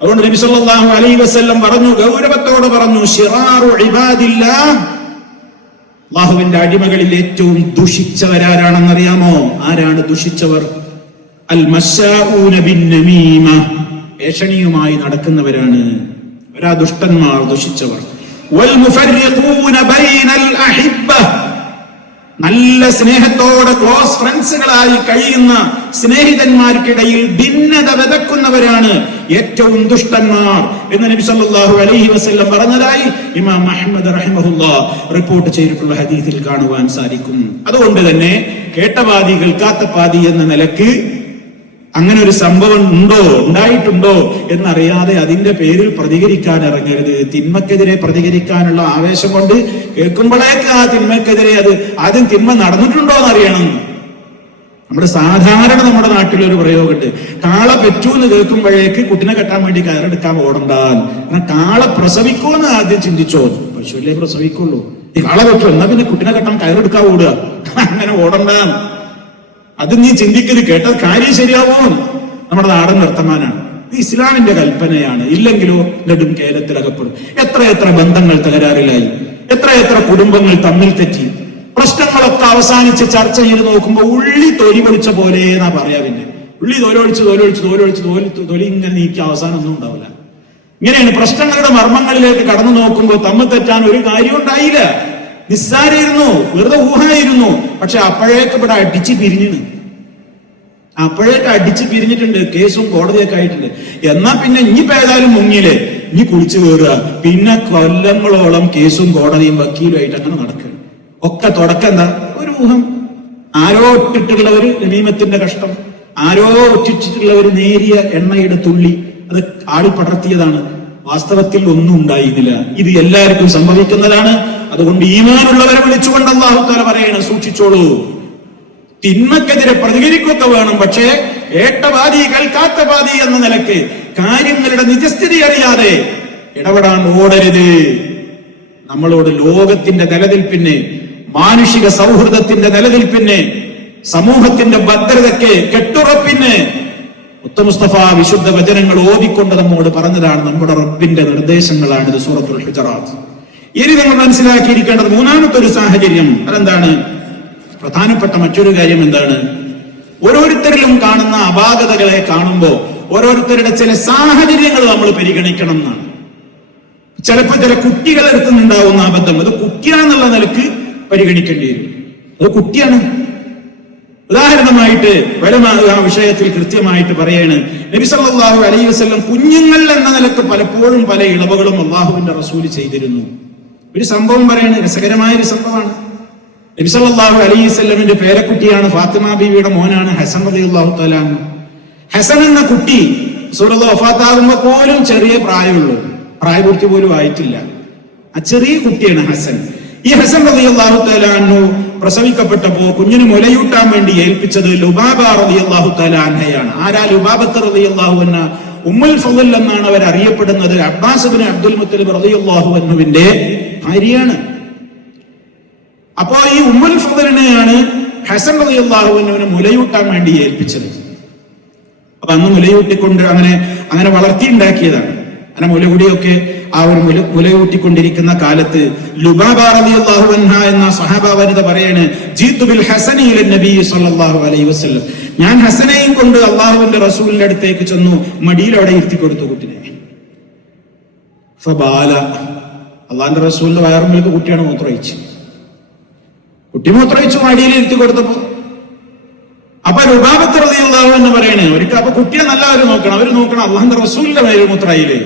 അതുകൊണ്ട് നബി സല്ലല്ലാഹു അലൈഹി വസല്ലം പറഞ്ഞു, ഗൗരവത്തോടെ പറഞ്ഞു, ശിറാറു ഇബാദില്ലാഹ്, അല്ലാഹുവിന്റെ അടിമകളിൽ ഏറ്റവും ദുഷിച്ചവരാരാണെന്നറിയാമോ? ആരാണ് ദുഷിച്ചവർ? അൽ മശാഊന ബിന്നമീമ, ഏഷണിയുമായി നടക്കുന്നവരാണ്. അവരാ ദുഷ്ടന്മാർ, ദുഷിച്ചവർ. വൽ മുഫർരിഖൂന ബൈനൽ അഹിബ്ബ, നല്ല സ്നേഹത്തോടെ ക്ലോസ് ഫ്രണ്ട്സുകളായി കഴിയുന്ന സ്നേഹിതന്മാർക്കിടയിൽ ഭിന്നത വിതക്കുന്നവരാണ് ഏറ്റവും ദുഷ്ടന്മാർ എന്ന് നബി സല്ലല്ലാഹു അലൈഹി വസല്ലം പറഞ്ഞതായി ഇമാം അഹ്മദ് റഹിമഹുല്ലാഹ് റിപ്പോർട്ട് ചെയ്തിട്ടുള്ള ഹദീസിൽ കാണുവാൻ സാധിക്കും. അതുകൊണ്ട് തന്നെ കേട്ട പാതി കേൾക്കാത്ത പാതി എന്ന നിലക്ക് അങ്ങനെ ഒരു സംഭവം ഉണ്ടോ, ഉണ്ടായിട്ടുണ്ടോ എന്നറിയാതെ അതിന്റെ പേരിൽ പ്രതികരിക്കാൻ ഇറങ്ങരുത്. തിന്മക്കെതിരെ പ്രതികരിക്കാനുള്ള ആവേശം കൊണ്ട് കേൾക്കുമ്പോഴേക്ക് ആ തിന്മക്കെതിരെ അത് ആദ്യം തിന്മ നടന്നിട്ടുണ്ടോ എന്നറിയണം. നമ്മുടെ നാട്ടിലൊരു പ്രയോഗമുണ്ട്, കാള പെറ്റു എന്ന് കേൾക്കുമ്പോഴേക്ക് കുട്ടിനെ കെട്ടാൻ വേണ്ടി കയറെടുക്കാൻ ഓടണ്ടാൻ. കാള പ്രസവിക്കുമെന്ന് ആദ്യം ചിന്തിച്ചോ? പശുവില്ലേ പ്രസവിക്കുള്ളൂ. ഈ കാള പെറ്റു എന്നാ പിന്നെ കുട്ടിനെ കെട്ടാൻ കയറെടുക്കാൻ ഓടുക, അങ്ങനെ ഓടണ്ടാൻ. അത് നീ ചിന്തിക്കരുത്. കേട്ട കാര്യം ശരിയാവോ? നമ്മുടെ നാടൻ വർത്തമാനാണ്. ഇത് ഇസ്ലാമിന്റെ കൽപ്പനയാണ്. ഇല്ലെങ്കിലോ നെടും കേരളത്തിലകപ്പെടും. എത്ര ബന്ധങ്ങൾ തകരാറിലായി, എത്ര കുടുംബങ്ങൾ തമ്മിൽ തെറ്റി, പ്രശ്നങ്ങളൊക്കെ അവസാനിച്ച് ചർച്ച ചെയ്ത് നോക്കുമ്പോൾ ഉള്ളി തൊലി പൊളിച്ച പോലെ എന്നാ പറയാ. പിന്നെ ഉള്ളി തൊലി ഇങ്ങനെ നീക്കി അവസാനം ഒന്നും ഉണ്ടാവില്ല. ഇങ്ങനെയാണ് പ്രശ്നങ്ങളുടെ മർമ്മങ്ങളിലേക്ക് കടന്നു നോക്കുമ്പോൾ തമ്മിൽ തെറ്റാൻ ഒരു കാര്യം ഉണ്ടായില്ല. നിസ്സാരായിരുന്നു, വെറുതെ ഊഹായിരുന്നു. പക്ഷെ അപ്പോഴേക്ക് ഇവിടെ അടിച്ച് പിരിഞ്ഞിട്ടുണ്ട്. കേസും കോടതിയൊക്കെ ആയിട്ടുണ്ട്. എന്നാ പിന്നെ ഇനിയിപ്പോ ഏതായാലും മുങ്ങിലെ ഇനി കുളിച്ചു കയറുക. പിന്നെ കൊല്ലങ്ങളോളം കേസും കോടതിയും വക്കീലുമായിട്ട് അങ്ങനെ നടക്കുക. ഒക്കെ തുടക്കം എന്താ? ഒരു ഊഹം. ആരോ ഇട്ടിട്ടുള്ള ഒരു നമീമത്തിന്റെ കഷ്ടം, ആരോ ഒറ്റിച്ചിട്ടുള്ള ഒരു നേരിയ എണ്ണയുടെ തുള്ളി, അത് ആളി പടർത്തിയതാണ്. വാസ്തവത്തിൽ ഒന്നും ഉണ്ടായിരുന്നില്ല. ഇത് എല്ലാവർക്കും സംഭവിക്കുന്നതാണ്. അതുകൊണ്ട് ഈമാനുള്ളവരെ വിളിച്ചുകൊണ്ട് അല്ലാഹു തആല പറയണം, സൂക്ഷിച്ചോളൂ. തിന്മക്കെതിരെ പ്രതികരിക്കൊക്കെ വേണം, പക്ഷേ ഏട്ടവാദി കേൾക്കാത്ത വാദി എന്ന നിലക്ക് കാര്യങ്ങളുടെ നിജസ്ഥിതി അറിയാതെ ഇടപെടാൻ ഓടരുത്. നമ്മളോട് ലോകത്തിന്റെ നിലനിൽപ്പിന്, മാനുഷിക സൗഹൃദത്തിന്റെ നിലനിൽപ്പിന്, സമൂഹത്തിന്റെ ഭദ്രതയ്ക്ക്, കെട്ടുറപ്പിന് മുസ്തഫ വിശുദ്ധ വചനങ്ങൾ ഓതിക്കൊണ്ട് നമ്മോട് പറഞ്ഞതാണ്. നമ്മുടെ റബ്ബിന്റെ നിർദ്ദേശങ്ങളാണ് ഇത്. സൂറത്തുൽ ഹുജറാത്ത്. ഇനി നമ്മൾ മനസ്സിലാക്കിയിരിക്കേണ്ടത് മൂന്നാമത്തെ ഒരു സാഹചര്യം. അതെന്താണ്? പ്രധാനപ്പെട്ട മറ്റൊരു കാര്യം എന്താണ്? ഓരോരുത്തരിലും കാണുന്ന അപാകതകളെ കാണുമ്പോൾ ഓരോരുത്തരുടെ ചില സാഹചര്യങ്ങൾ നമ്മൾ പരിഗണിക്കണം എന്നാണ്. ചിലപ്പോൾ ചില കുട്ടികളെ അടുത്തുനിന്നുണ്ടാവുന്ന അബദ്ധം, അത് കുട്ടിയാന്നുള്ള നിലക്ക് പരിഗണിക്കേണ്ടി വരും. അത് കുട്ടിയാണ്. ഉദാഹരണമായിട്ട് ആ വിഷയത്തിൽ കൃത്യമായിട്ട് പറയാണ് നബി സല്ലല്ലാഹു അലൈഹി വസല്ലം കുഞ്ഞുങ്ങൾ എന്ന നിലക്ക് പലപ്പോഴും പല ഇളവുകളും അള്ളാഹുവിന്റെ റസൂല് ചെയ്തിരുന്നു. ഒരു സംഭവം പറയാണ്, രസകരമായ ഒരു സംഭവമാണ്. നബി സല്ലല്ലാഹു അലൈഹി വസല്ലമിന്റെ പേരക്കുട്ടിയാണ്, ഫാത്തിമ ബീവിയുടെ മോനാണ് ഹസൻ റളിയല്ലാഹു തആല അൻഹു. ഹസൻ എന്ന കുട്ടി റസൂലുള്ളാഹി വഫാത്താകുമ്പോൾ പോലും ചെറിയ പ്രായമുള്ളൂ, പ്രായപൂർത്തി പോലും ആയിട്ടില്ല. ആ ചെറിയ കുട്ടിയാണ് ഹസൻ. ഈ ഹസൻ റളിയല്ലാഹു തആല അൻഹു പ്രസവിക്കപ്പെട്ടപ്പോ കുഞ്ഞിന് മുലയൂട്ടാൻ വേണ്ടി ഏൽപ്പിച്ചത് ലുബാബ റളിയല്ലാഹു തആല അൻഹയാണ്. ആരാ ലുബാബത്ത് റളിയല്ലാഹു അൻഹ? ഉമ്മുൽ ഫളൽ എന്നാണ് അവർ അറിയപ്പെടുന്നത്. അബ്ബാസ് ഇബ്നു അബ്ദുൽ മുത്തലിബ് റളിയല്ലാഹു അൻഹുവിന്റെ ഭാര്യയാണ്. അപ്പോ ഈ ഉമ്മുൽ ഫളലിനെയാണ് ഹസൻ റളിയല്ലാഹു അൻഹുവിനെ മുലയൂട്ടാൻ വേണ്ടി ഏൽപ്പിച്ചത്. അപ്പൊ അന്ന് മുലയൂട്ടിക്കൊണ്ട് അങ്ങനെ വളർത്തിയുണ്ടാക്കിയതാണ്. അങ്ങനെ മുലകുടിയൊക്കെ ആ ഒരു മുലയൂട്ടിക്കൊണ്ടിരിക്കുന്ന കാലത്ത് ലുബാബ റളിയല്ലാഹു അൻഹ എന്ന സഹാബ വനിത പറയാണ്, ജീതു ബിൽ ഹസനി ഇല നബി സല്ലല്ലാഹു അലൈഹി വസല്ലം. ഞാൻ ഹസനെയും കൊണ്ട് അള്ളാഹുവിന്റെ റസൂലിന്റെ അടുത്തേക്ക് ചെന്നു, മടിയിൽ അവിടെ ഇരുത്തി കൊടുത്തു കുട്ടിനെ. ഫബാല, അള്ളാഹിന്റെ റസൂലിന്റെ വയറുമ്പിലേക്ക് കുട്ടിയാണ് മൂത്രമൊഴിച്ചു. കുട്ടി മൂത്രമൊഴിച്ചു മടിയിൽ ഇരുത്തി കൊടുത്തപ്പോ അപ്പൊ ലുബാബത്ത് റളിയല്ലാഹു അൻഹു പറയാണ്, ഒരിക്കൽ അപ്പൊ കുട്ടിയെ നല്ല അവർ നോക്കണം അള്ളാഹിന്റെ റസൂലിന്റെ മേൽ മൂത്രയില്.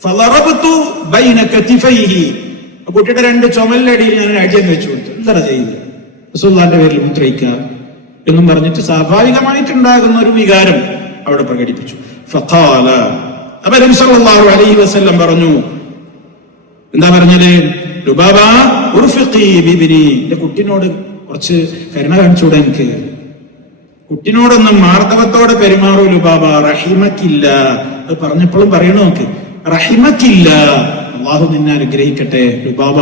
ഫളറബ്തു ബൈന കതിഫൈഹി, കുട്ടിയുടെ രണ്ട് ചുമലിനടിയിൽ ഞാൻ അടിയം വെച്ചു കൊടുത്തു. എന്താ ചെയ്ത്? റസൂലുള്ളാഹിന്റെ പേരിൽ മൂത്രയിക്കുക എന്നും പറഞ്ഞിട്ട് സ്വാഭാവികമായിട്ടുണ്ടാകുന്ന ഒരു വികാരം അവിടെ പ്രകടിപ്പിച്ചു. ഫഖാല, അപ്പൊ നബി സല്ലല്ലാഹു അലൈഹി വസല്ലം പറഞ്ഞു, എന്താ പറഞ്ഞത്? ലുബാബ ഉർഫിഖി ബിബിനി, എന്റെ കുട്ടിനോട് കുറച്ച് കരുണ കാണിച്ചൂടെ എനിക്ക്? കുട്ടിനോടൊന്നും മാർദ്ദവത്തോടെ പെരുമാറൂ ലുബാബ, റഹിമക്കില്ല. അത് പറഞ്ഞപ്പോഴും പറയണോ നോക്ക്, റഹിമക്കില്ല, അള്ളാഹു നിന്നെ അനുഗ്രഹിക്കട്ടെ ലുബാബ,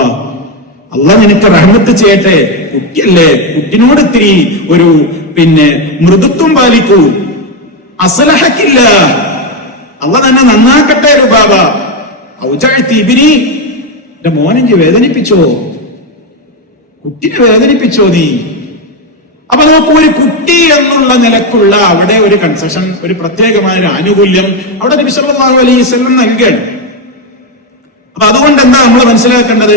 അള്ളാഹ് നിനക്ക് റഹ്മത്ത് ചെയ്യട്ടെ. കുട്ടിയല്ലേ, കുട്ടിനോട് ഇത്തിരി ഒരു മൃദുത്വം പാലിക്കൂ. അസ്ലഹക്കില്ല, അള്ളാഹ് തന്നെ നന്നാക്കട്ടെ ലുബാബ. ഔജഅ്തിബിനി, എന്റെ മോനെ വേദനിപ്പിച്ചോ, കുട്ടിനെ വേദനിപ്പിച്ചോ നീ. അപ്പൊ നോക്കൂ, ഒരു കുട്ടി എന്നുള്ള നിലക്കുള്ള അവിടെ ഒരു കൺസെഷൻ, ഒരു പ്രത്യേകമായ ഒരു ആനുകൂല്യം അവിടെ നബി സല്ലല്ലാഹു അലൈഹി വസല്ലം നൽകുകയാണ്. അപ്പൊ അതുകൊണ്ട് എന്താ നമ്മൾ മനസ്സിലാക്കേണ്ടത്?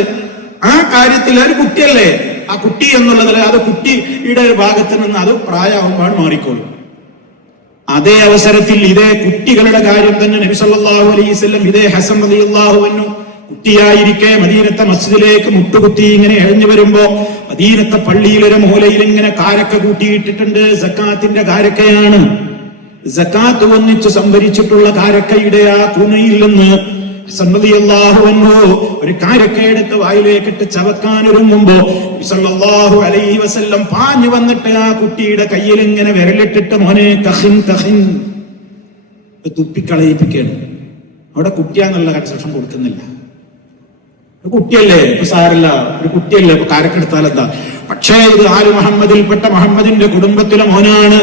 ആ കാര്യത്തിൽ ഒരു കുട്ടിയല്ലേ, ആ കുട്ടി എന്നുള്ളതിൽ അത് കുട്ടിയുടെ ഒരു ഭാഗത്ത് നിന്ന് അത് പ്രായമാകുമ്പോൾ മാറിക്കോളും. അതേ അവസരത്തിൽ ഇതേ കുട്ടികളുടെ കാര്യം തന്നെ നബി സല്ലല്ലാഹു അലൈഹി വസല്ലം ഇതേ ഹസൻ റളിയല്ലാഹു അൻഹു കുട്ടിയായിരിക്കെ മദീനത്തെ മസ്ജിദിലേക്ക് മുട്ടുകുത്തി ഇങ്ങനെ എഴഞ്ഞു വരുമ്പോ മദീനത്തെ പള്ളിയിലൊരു മൂലയിൽ ഇങ്ങനെ കാരക്ക കൂട്ടിയിട്ടിട്ടുണ്ട്. സക്കാത്തിന്റെ കാരക്കയാണ്. സക്കാത്ത് ഒന്നിച്ച് സംഭരിച്ചിട്ടുള്ള കാരക്കയുടെ ആ കുനയിൽ നിന്ന് റളിയല്ലാഹു അൻഹു ഒരു കാരക്ക എടുത്ത് വായിലേക്കിട്ട് ചവക്കാൻ ഒരുങ്ങുമ്പോ സല്ലല്ലാഹു അലൈഹി വസല്ലം പാഞ്ഞു വന്നിട്ട് ആ കുട്ടിയുടെ കയ്യിൽ ഇങ്ങനെ വിരലിട്ടിട്ട് മോനെ കഹിൻ കഹിൻ തുപ്പിക്കളയിപ്പിക്കുകയാണ്. അവിടെ കുട്ടിയാന്നുള്ള കൺസെപ്ഷൻ കൊടുക്കുന്നില്ല. കുട്ടിയല്ലേ, ഇപ്പൊ സാരല്ല, ഒരു കുട്ടിയല്ലേ, ഇപ്പൊ കാരക്കെടുത്താൽ എന്താ. പക്ഷേ ഇത് ആല് മുഹമ്മദിൽപ്പെട്ട മുഹമ്മദിന്റെ കുടുംബത്തിലെ മോനാണ്.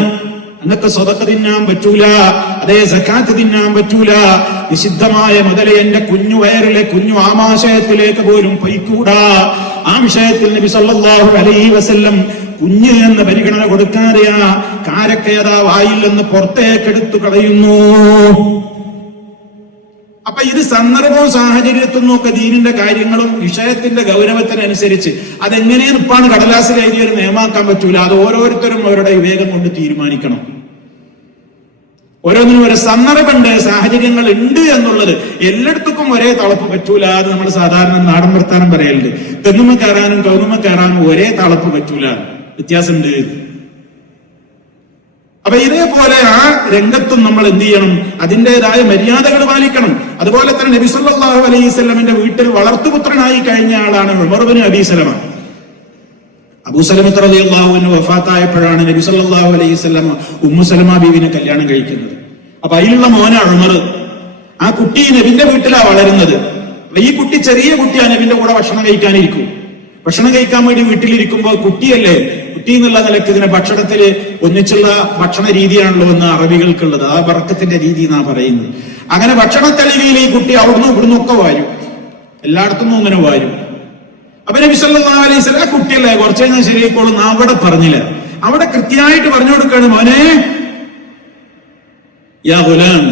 അന്നത്തെ സ്വതക്ക തിന്നാൻ പറ്റൂല, അതേ സക്കാത്ത് തിന്നാൻ പറ്റൂല. നിഷിദ്ധമായ മുതലേ എന്റെ കുഞ്ഞു വയറിലെ കുഞ്ഞു ആമാശയത്തിലേക്ക് പോലും പൊയ്ക്കൂടാ. ആ വിഷയത്തിൽ നബി സല്ലല്ലാഹു അലൈഹി വസല്ലം കുഞ്ഞ് എന്ന പരിഗണന കൊടുക്കാതെ ആ കാരക്കയതാ വായിൽ നിന്ന് പുറത്തേക്കെടുത്തു കളയുന്നു. അപ്പൊ ഇത് സന്ദർഭവും സാഹചര്യത്തും ഒക്കെ ദീനിന്റെ കാര്യങ്ങളും വിഷയത്തിന്റെ ഗൗരവത്തിനനുസരിച്ച് അതെങ്ങനെയാണ് ഇപ്പാണ് കടലാസിൽ എഴുതിയൊരു നിയമാക്കാൻ പറ്റൂല. അത് ഓരോരുത്തരും അവരുടെ വിവേകം കൊണ്ട് തീരുമാനിക്കണം. ഓരോന്നിനും ഒരു സന്ദർഭമുണ്ട്, സാഹചര്യങ്ങൾ ഉണ്ട് എന്നുള്ളത്. എല്ലായിടത്തും ഒരേ തളപ്പ് പറ്റൂല. അത് നമ്മൾ സാധാരണ നാടൻ വർത്താനം പറയലുണ്ട്. തെങ്ങുമ്മ കയറാനും കൗങ്ങുമ്മ കയറാനും ഒരേ തളപ്പ് പറ്റൂല, വ്യത്യാസമുണ്ട്. അപ്പൊ ഇതേപോലെ ആ രംഗത്തും നമ്മൾ എന്ത് ചെയ്യണം? അതിൻ്റെതായ മര്യാദകൾ പാലിക്കണം. അതുപോലെ തന്നെ നബി സല്ലല്ലാഹു അലൈഹി വസല്ലമിന്റെ വീട്ടിൽ വളർത്തുപുത്രനായി കഴിഞ്ഞ ആളാണ് ഉമർ ഇബ്നു അബീ സലമ. അബൂ സലമ റളിയല്ലാഹു അൻഹു വഫാത്തായപ്പോഴാണ് നബി സല്ലല്ലാഹു അലൈഹി വസല്ലം ഉമ്മു സലമ ബീവിനെ കല്യാണം കഴിക്കുന്നത്. അപ്പൊ അതിലുള്ള മോനാണ് ഉമർ. ആ കുട്ടി നബിന്റെ വീട്ടിലാണ് വളരുന്നത്. ഈ കുട്ടി ചെറിയ കുട്ടിയാണ്, നബിന്റെ കൂടെ ഭക്ഷണം കഴിക്കാനിരിക്കും. ഭക്ഷണം കഴിക്കാൻ വേണ്ടി വീട്ടിലിരിക്കുമ്പോ കുട്ടിയല്ലേ, കുട്ടി എന്നുള്ള നിലക്ക് ഇതിനെ ഭക്ഷണത്തില് ഒന്നിച്ചുള്ള ഭക്ഷണ രീതിയാണല്ലോ എന്ന് അറബികൾക്കുള്ളത്. ആ ബറക്കത്തിന്റെ രീതി എന്നാ പറയുന്നത്. അങ്ങനെ ഭക്ഷണത്തലികയിൽ ഈ കുട്ടി അവിടുന്ന് ഇവിടുന്ന് ഒക്കെ വാരും, എല്ലായിടത്തുനിന്നും അങ്ങനെ വാരും. അപ്പൊ നബി സല്ലല്ലാഹു അലൈഹി വസല്ലം ആ കുട്ടിയല്ലേ കുറച്ച് കഴിഞ്ഞാൽ ശരിയായിക്കോളും അവിടെ പറഞ്ഞില്ല. അവിടെ കൃത്യമായിട്ട് പറഞ്ഞു കൊടുക്കാണ്, മോനെ യാ ഗുലാം,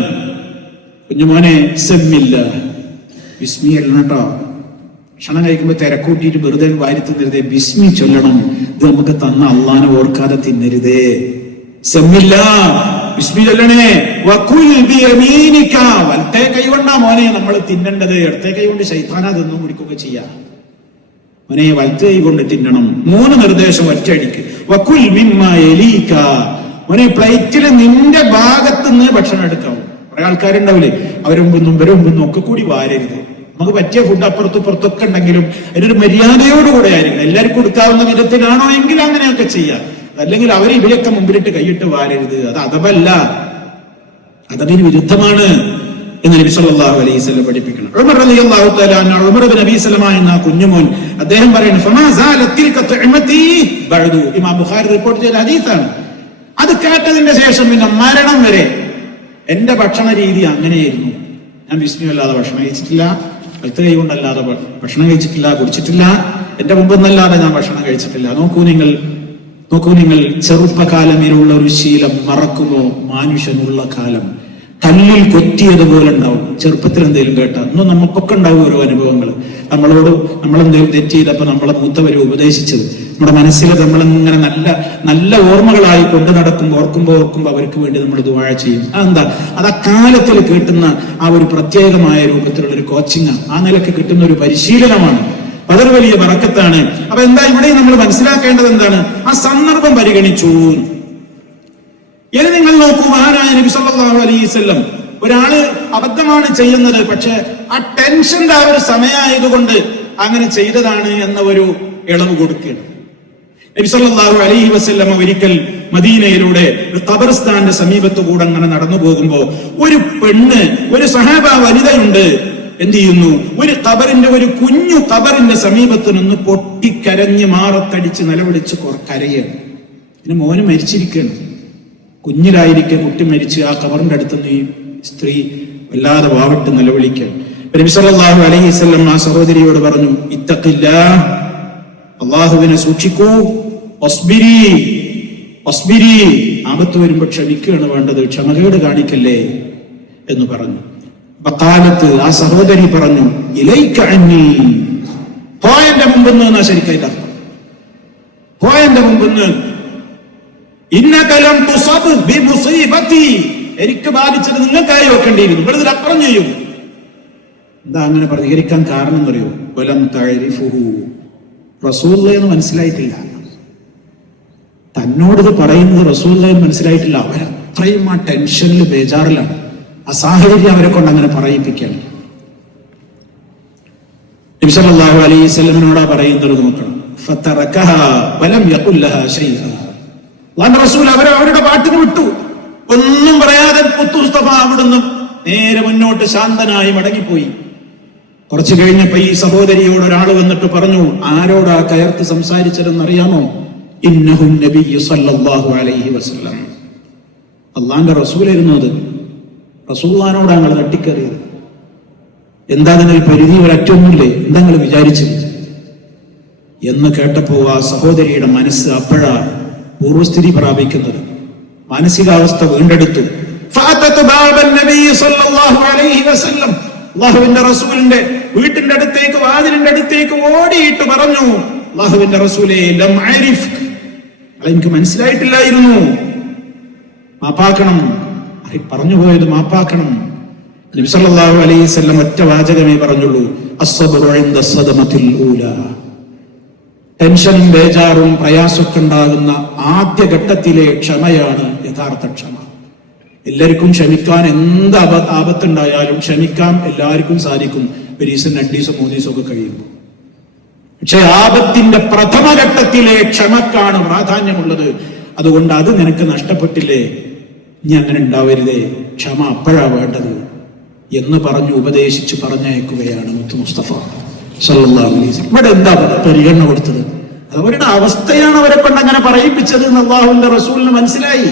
കുഞ്ഞുമോനെ സമ്മില്ല, ബിസ്മി അല്ലണം കേട്ടോ. ഭക്ഷണം കഴിക്കുമ്പോ തിരക്കൂട്ടിയിട്ട് വെറുതെ വാരി തിന്നരുതേ, ബിസ്മി ചൊല്ലണം. ഇത് നമുക്ക് തന്ന അള്ളാനെ ഓർക്കാതെ തിന്നരുതേ. സമ്മില്ല, ബിസ്മി ചൊല്ലണേ. വകുൽ ബിയമീനിക, വലത്തെ കൈ കൊണ്ടാ മോനെ നമ്മൾ തിന്നേണ്ടത്. ഇടത്തെ കൈ കൊണ്ട് ശൈത്താനാ തിന്നും കുടിക്കുകയൊക്കെ ചെയ്യാം. മോനെ വലത്തെ കൈ കൊണ്ട് തിന്നണം. 3 നിർദ്ദേശം ഒറ്റയടിക്ക്. വകുൽ മിമ്മാ യലീക, മോനെ പ്ലേറ്റിൽ നിന്റെ ഭാഗത്തുനിന്ന് ഭക്ഷണം എടുക്കാം. കുറെ ആൾക്കാരുണ്ടാവില്ലേ, അവരുമ്പൊന്നും ഇവരുമ്പൊന്നും ഒക്കെ കൂടി വാരരുത്. നമുക്ക് പറ്റിയ ഫുഡ് അപ്പുറത്തും ഉണ്ടെങ്കിലും അതിനൊരു മര്യാദയോടുകൂടെ ആയിരിക്കണം. എല്ലാവർക്കും കൊടുക്കാവുന്ന വിധത്തിലാണോ എങ്കിൽ അങ്ങനെയൊക്കെ ചെയ്യാം. അല്ലെങ്കിൽ അവർ ഇവയൊക്കെ മുമ്പിലിട്ട് കൈയിട്ട് വാരരുത്. അത് അദബല്ല, അദബിന് വിരുദ്ധമാണ് എന്ന് നബി സല്ലല്ലാഹു അലൈഹി വസല്ലം പഠിപ്പിക്കണം. ഉമർ റളിയല്ലാഹു തആല അൻഹു, ഉമർ ഇബ്നു അബീ സലമ എന്ന കുഞ്ഞുമോൻ, അദ്ദേഹം പറയുന്നു, ഫമാ സാലത് തിൽക തുഅമതി ബഅദു. ഇമാം ബുഖാരി റിപ്പോർട്ട് ചെയ്ത ഹദീസാണ്. അത് കേട്ടതിന്റെ ശേഷം പിന്നെ മരണം വരെ എന്റെ ഭക്ഷണ രീതി അങ്ങനെയായിരുന്നു. ഞാൻ ബിസ്മി അല്ലാതെ ഭക്ഷണം കഴിച്ചിട്ടില്ല, വലത്ത് കൈ കൊണ്ടല്ലാതെ ഭക്ഷണം കഴിച്ചിട്ടില്ല, കുടിച്ചിട്ടില്ല. എന്റെ മുമ്പെന്നല്ലാതെ ഞാൻ ഭക്ഷണം കഴിച്ചിട്ടില്ല. നോക്കൂ നിങ്ങൾ ചെറുപ്പകാലമേലുള്ള ഒരു ശീലം മറക്കുമോ? മനുഷ്യനുള്ള കാലം കല്ലിൽ കൊത്തിയതുപോലെ ഉണ്ടാവും. ചെറുപ്പത്തിൽ എന്തെങ്കിലും കേട്ടാ ഇന്നും നമുക്കൊക്കെ ഉണ്ടാവും ഓരോ അനുഭവങ്ങൾ. നമ്മളെന്തെങ്കിലും തെറ്റ് ചെയ്തപ്പോ നമ്മളെ മൂത്തവരെ ഉപദേശിച്ചത് നമ്മുടെ മനസ്സിൽ നമ്മളിങ്ങനെ നല്ല ഓർമ്മകളായി കൊണ്ടു നടക്കുമ്പോൾ ഓർക്കുമ്പോ അവർക്ക് വേണ്ടി നമ്മൾ ദുആ ചെയ്യും. അതെന്താ? അത് ആ കാലത്തിൽ കിട്ടുന്ന ആ ഒരു പ്രത്യേകമായ രൂപത്തിലുള്ള ഒരു കോച്ചിങ്, ആ നിലക്ക് കിട്ടുന്ന ഒരു പരിശീലനമാണ്. അതൊരു വലിയ ബറക്കത്താണ്. അപ്പൊ എന്താ ഇവിടെ നമ്മൾ മനസ്സിലാക്കേണ്ടത് എന്താണ്? ആ സന്ദർഭം പരിഗണിച്ചു. ഇനി നിങ്ങൾ നോക്കൂ, മഹാനായ നബി സല്ലല്ലാഹു അലൈഹി വസല്ലം ഒരാള് അബദ്ധമാണ് ചെയ്യുന്നത്, പക്ഷെ ആ ടെൻഷന്റെ ആ ഒരു സമയമായതുകൊണ്ട് അങ്ങനെ ചെയ്തതാണ് എന്ന ഒരു ഇളവ് കൊടുക്കുകയാണ്. നബി സല്ലല്ലാഹു അലൈഹി വസല്ലം ഒരിക്കൽ മദീനയിലൂടെ ഒരു ഖബർസ്ഥാന്റെ സമീപത്ത് കൂടെ അങ്ങനെ നടന്നു പോകുമ്പോ ഒരു പെണ്ണ്, ഒരു സഹാബ വനിതയുണ്ട്, എന്ത് ചെയ്യുന്നു, ഒരു ഖബറിന്റെ, ഒരു കുഞ്ഞു ഖബറിന്റെ സമീപത്ത് നിന്ന് പൊട്ടിക്കരഞ്ഞ് മാറത്തടിച്ച് നിലവിളിച്ച് കരയാണ്. പിന്നെ മോന് മരിച്ചിരിക്കുകയാണ്, കുഞ്ഞിലായിരിക്കെ കുട്ടി മരിച്ച് ആ ഖബറിന്റെ അടുത്ത് നിന്ന് ഈ സ്ത്രീ വല്ലാതെ വാവിട്ട് നിലവിളിക്കുകയാണ്. നബി സല്ലല്ലാഹു അലൈഹി വസല്ലം ആ സഹോദരിയോട് പറഞ്ഞു, ഇത്തഖില്ലാഹ്, അല്ലാഹുവിനെ സൂക്ഷിക്കൂ, വസ്ബിരി, വസ്ബിരി, ആപത്ത് വരുമ്പോൾ ക്ഷമിക്കുകയാണ് വേണ്ടത്, ക്ഷമകേട് കാണിക്കല്ലേ എന്ന് പറഞ്ഞു. കാലത്ത് ആ സഹോദരി പറഞ്ഞു, ഇലൈക അന്നി, പോയന്റെ മുമ്പെന്ന് എന്നാ ശരിക്കായിട്ട് പോയന്റെ മുമ്പെന്ന്, ഇന്നക ലം തുസബ് ബിമുസീബതി, എനിക്ക് ബാധിച്ചത് നിങ്ങൾക്കായി വെക്കേണ്ടിയിരുന്നു, ഇവിടെ ഇതിലപ്പുറം ചെയ്യും. എന്താ അങ്ങനെ പ്രതികരിക്കാൻ കാരണം എന്നറിയോ? വലം തഅരിഫുഹു, റസൂലുള്ളാഹി എന്ന് മനസ്സിലായിട്ടില്ല, തന്നോടിത് പറയുന്നത് റസൂലുള്ളാഹി മനസ്സിലായിട്ടില്ല. അവരത്രയും ആ ടെൻഷനിൽ, ബേജാറിലാണ്. ആ സാഹചര്യം അവരെ കൊണ്ട് അങ്ങനെ പറയിപ്പിക്കുകയാണ്. നബി സല്ലല്ലാഹു അലൈഹി വസല്ലമിനോടാ പറയുന്നത്, നോക്കണം. ഫതറകഹ വലം യഖുൽ ലഹാ ശൈഅ, അല്ലാഹുവിന്റെ റസൂൽ അവരുടെ പാട്ടിന് വിട്ടു, ഒന്നും പറയാതെ മുത്തു മുസ്തഫ അവിടുന്ന് നേരെ മുന്നോട്ട് ശാന്തനായി മടങ്ങിപ്പോയി. കുറച്ചു കഴിഞ്ഞപ്പോ ഈ സഹോദരിയോട് ഒരാൾ വന്നിട്ട് പറഞ്ഞു, ആരോടാ കയർത്ത് സംസാരിച്ചതെന്നറിയാമോ? ഇന്നഹു നബിയ്യു സല്ലല്ലാഹു അലൈഹി വസല്ലം, അല്ലാഹുവിന്റെ റസൂലായിരുന്നു അത്. റസൂലുള്ളാഹിനോട് ഞങ്ങൾ തട്ടിക്കറിയത്. എന്താ അതിനൊരു പരിധി, ഒരറ്റൊന്നുമില്ലേ, എന്താ നിങ്ങൾ വിചാരിച്ചത് എന്ന് കേട്ടപ്പോ ആ സഹോദരിയുടെ മനസ്സ് അപ്പോഴാ പൂർവസ്ഥിതി പ്രാപിക്കുന്നത്, മാനസികാവസ്ഥ വീണ്ടെടുത്തു. അല്ലാഹുവിന്റെ റസൂലിന്റെ വീട്ടിന്റെ അടുത്തേക്ക്, വാതിലിന്റെ അടുത്തേക്ക് ഓടിയിട്ട് പറഞ്ഞു, അല്ലാഹുവിന്റെ റസൂലേ, ലം അരിഫ്, എനിക്ക് മനസ്സിലായിട്ടില്ലായിരുന്നു, മാപ്പാക്കണം, പറഞ്ഞു പോയത് മാപ്പാക്കണം. നബി സല്ലല്ലാഹു അലൈഹി വസല്ലം ഒറ്റ വാചകമേ പറഞ്ഞുള്ളൂ, അസ്സബ്റു ഇൻദ സദമത്തിൽ ഊലാ, ടെൻഷനും ബേജാറും പ്രയാസമൊക്കെ ഉണ്ടാകുന്ന ആദ്യഘട്ടത്തിലെ ക്ഷമയാണ് യഥാർത്ഥ ക്ഷമ. എല്ലാവർക്കും ക്ഷമിക്കാൻ, എന്ത് ആപത്തുണ്ടായാലും ക്ഷമിക്കാൻ എല്ലാവർക്കും സാധിക്കും, ഒരു ദിവസം 2 ദിവസം 3 ദിവസം ഒക്കെ കഴിയുമ്പോൾ. പക്ഷെ ആപത്തിന്റെ പ്രഥമഘട്ടത്തിലെ ക്ഷമക്കാണ് പ്രാധാന്യമുള്ളത്. അതുകൊണ്ട് അത് നിനക്ക് നഷ്ടപ്പെട്ടില്ലേ, ഇനി അങ്ങനെ ഉണ്ടാവരുതേ, ക്ഷമ അപ്പോഴാ വേണ്ടത് എന്ന് പറഞ്ഞു ഉപദേശിച്ച് പറഞ്ഞയക്കുകയാണ് മുത്തു മുസ്തഫ സല്ലല്ലാഹു അലൈഹി വസല്ലം. ഇവിടെ എന്താ പരിഗണന കൊടുത്തത്? അവരുടെ അവസ്ഥയാണ് അവരെ കൊണ്ട് അങ്ങനെ പറയിപ്പിച്ചത് എന്ന് അല്ലാഹുവിന്റെ റസൂലിന് മനസ്സിലായി.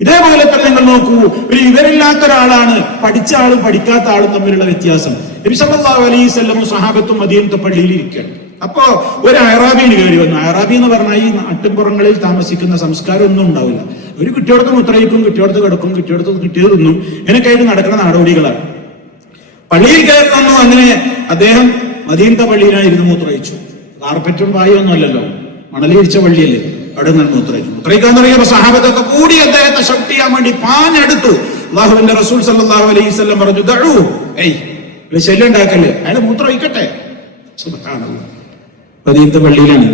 ഇതേപോലെ തന്നെ നിങ്ങൾ നോക്കൂ, ഒരു വിവരമില്ലാത്ത ഒരാളാണ് പഠിച്ച ആളും പഠിക്കാത്ത ആളും തമ്മിലുള്ള വ്യത്യാസം. നബി സല്ലല്ലാഹു അലൈഹി വസല്ലം സ്വഹാബത്തും മദീനത്തെ പള്ളിയിൽ ഇരിക്കുകയാണ്. അപ്പോ ഒരു അയറാബിന് കയറി വന്നു. അയറാബി എന്ന് പറഞ്ഞാൽ ഈ നാട്ടിൻപുറങ്ങളിൽ താമസിക്കുന്ന സംസ്കാരം ഒന്നും ഉണ്ടാവില്ല. ഒരു കുട്ടിയോടത്ത് മുത്രയിക്കും, കുട്ടിയോടത്ത് കിടക്കും, കുട്ടിയോടത്ത് കിട്ടിയത് തിന്നും, ഇങ്ങനെയൊക്കെ ആയിട്ട് നടക്കുന്ന നാടോടികളാണ്. പള്ളിയിൽ കയറി വന്നു. അങ്ങനെ അദ്ദേഹം മദീനത്തെ പള്ളിയിലായിരുന്നു മൂത്രയിച്ചു. കാർപ്പറ്റും പായൊന്നും അല്ലല്ലോ, മണലിരിച്ച പള്ളിയല്ലേ, അവിടെ നിന്ന് മൂത്രയിച്ചു. മൂത്രയിക്കാൻ തുടങ്ങിയപ്പോ സഹാബത്തൊക്കെ കൂടി അദ്ദേഹത്തെ ഷൗട്ട് ചെയ്യാൻ വേണ്ടി പാഞ്ഞെടുത്തു. അല്ലാഹുവിന്റെ റസൂൽ സല്ലല്ലാഹു അലൈഹി വസല്ലം പറഞ്ഞു, ദഉ, ശല്യം ഉണ്ടാക്കല്ലേ, അയാൾ മൂത്രയിക്കട്ടെ. സുബ്ഹാനല്ലാഹ്, മദീനത്തെ പള്ളിയിലാണ്,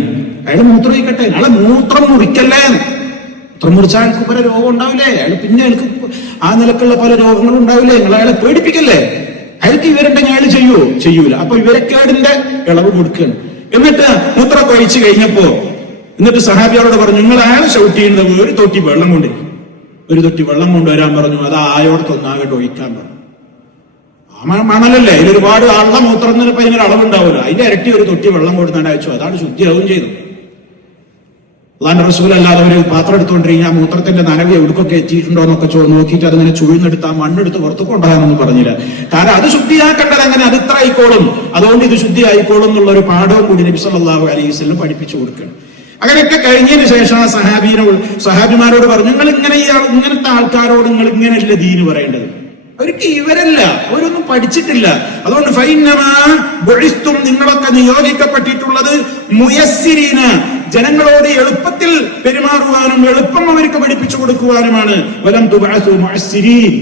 അയാൾ മൂത്രയിക്കട്ടെ, അയാളെ മൂത്രം മുറിക്കല്ലേ. മൂത്രം മുറിച്ചാൽ അയാൾക്ക് പല രോഗം ഉണ്ടാവില്ലേ, അയാൾ പിന്നെ അയാൾക്ക് ആ നിലക്കുള്ള പല രോഗങ്ങളും ഉണ്ടാവില്ലേ, നിങ്ങൾ അയാളെ പേടിപ്പിക്കല്ലേ. അയാൾക്ക് ഇവരുണ്ടെങ്കിൽ അയാൾ ചെയ്യൂല. അപ്പൊ ഇവരക്കേടിന്റെ ഇളവ് കൊടുക്കുകയാണ്. എന്നിട്ട് മൂത്രമൊക്കെ ഒഴിച്ചു കഴിഞ്ഞപ്പോ എന്നിട്ട് സഹാബിയോട് പറഞ്ഞു, നിങ്ങൾ അയാളെ ഷൗട്ട് ചെയ്യുന്നത് ഒരു തൊട്ടി വെള്ളം കൊണ്ടുവരാൻ പറഞ്ഞു. അത് ആയോടത്തൊന്നാകട്ടെ ഒഴിക്കാൻ പറഞ്ഞു. മണലല്ലേ, ഇതിലൊരുപാട് ആളുടെ മൂത്രത്തിന് ഇപ്പൊ ഇതിനൊരു അളവുണ്ടാവില്ല, അതിന്റെ ഇരട്ടി ഒരു തൊട്ടി വെള്ളം കൊടുത്താണ്ട് അയച്ചു. അതാണ് ശുദ്ധിയാവും ചെയ്തു. അല്ലാഹുവിന്റെ റസൂൽ അല്ലാതെ ഒരു പാത്രം എടുത്തുകൊണ്ടിരിക്കുക, മൂത്രത്തിന്റെ നനവ് എവിടേക്കൊക്കെ എത്തിയിട്ടുണ്ടോ എന്നൊക്കെ നോക്കിയിട്ട് അതിങ്ങനെ ചുഴിന്നെടുത്ത് ആ മണ്ണെടുത്ത് പുറത്തു കൊണ്ടുപോകാനൊന്നും പറഞ്ഞില്ല. കാരണം അത് ശുദ്ധിയാക്കേണ്ടത് അങ്ങനെ, അത് ഇത്ര ആയിക്കോളും, അതുകൊണ്ട് ഇത് ശുദ്ധി ആയിക്കോളും എന്നുള്ള ഒരു പാഠവും കൂടി നബി സല്ലല്ലാഹു അലൈഹി വസല്ലം പഠിപ്പിച്ചു കൊടുക്കണം. അങ്ങനെയൊക്കെ കഴിഞ്ഞതിന് ശേഷം ആ സഹാബിമാരോട് പറഞ്ഞു, നിങ്ങൾ ഇങ്ങനത്തെ ആൾക്കാരോട് നിങ്ങൾ ഇങ്ങനെയല്ല ദീന് പറയേണ്ടത്. അവർക്ക് ഇവരല്ല, അവരൊന്നും പഠിച്ചിട്ടില്ല. അതുകൊണ്ട് നിങ്ങളൊക്കെ നിയോഗിക്കപ്പെട്ടിട്ടുള്ളത് മുയസ്സിരീന, ജനങ്ങളോട് എളുപ്പത്തിൽ പെരുമാറുവാനും എളുപ്പം അവർക്ക് പഠിപ്പിച്ചു കൊടുക്കുവാനുമാണ്. വലം തുബഅസു മുഅസ്സിരീൻ,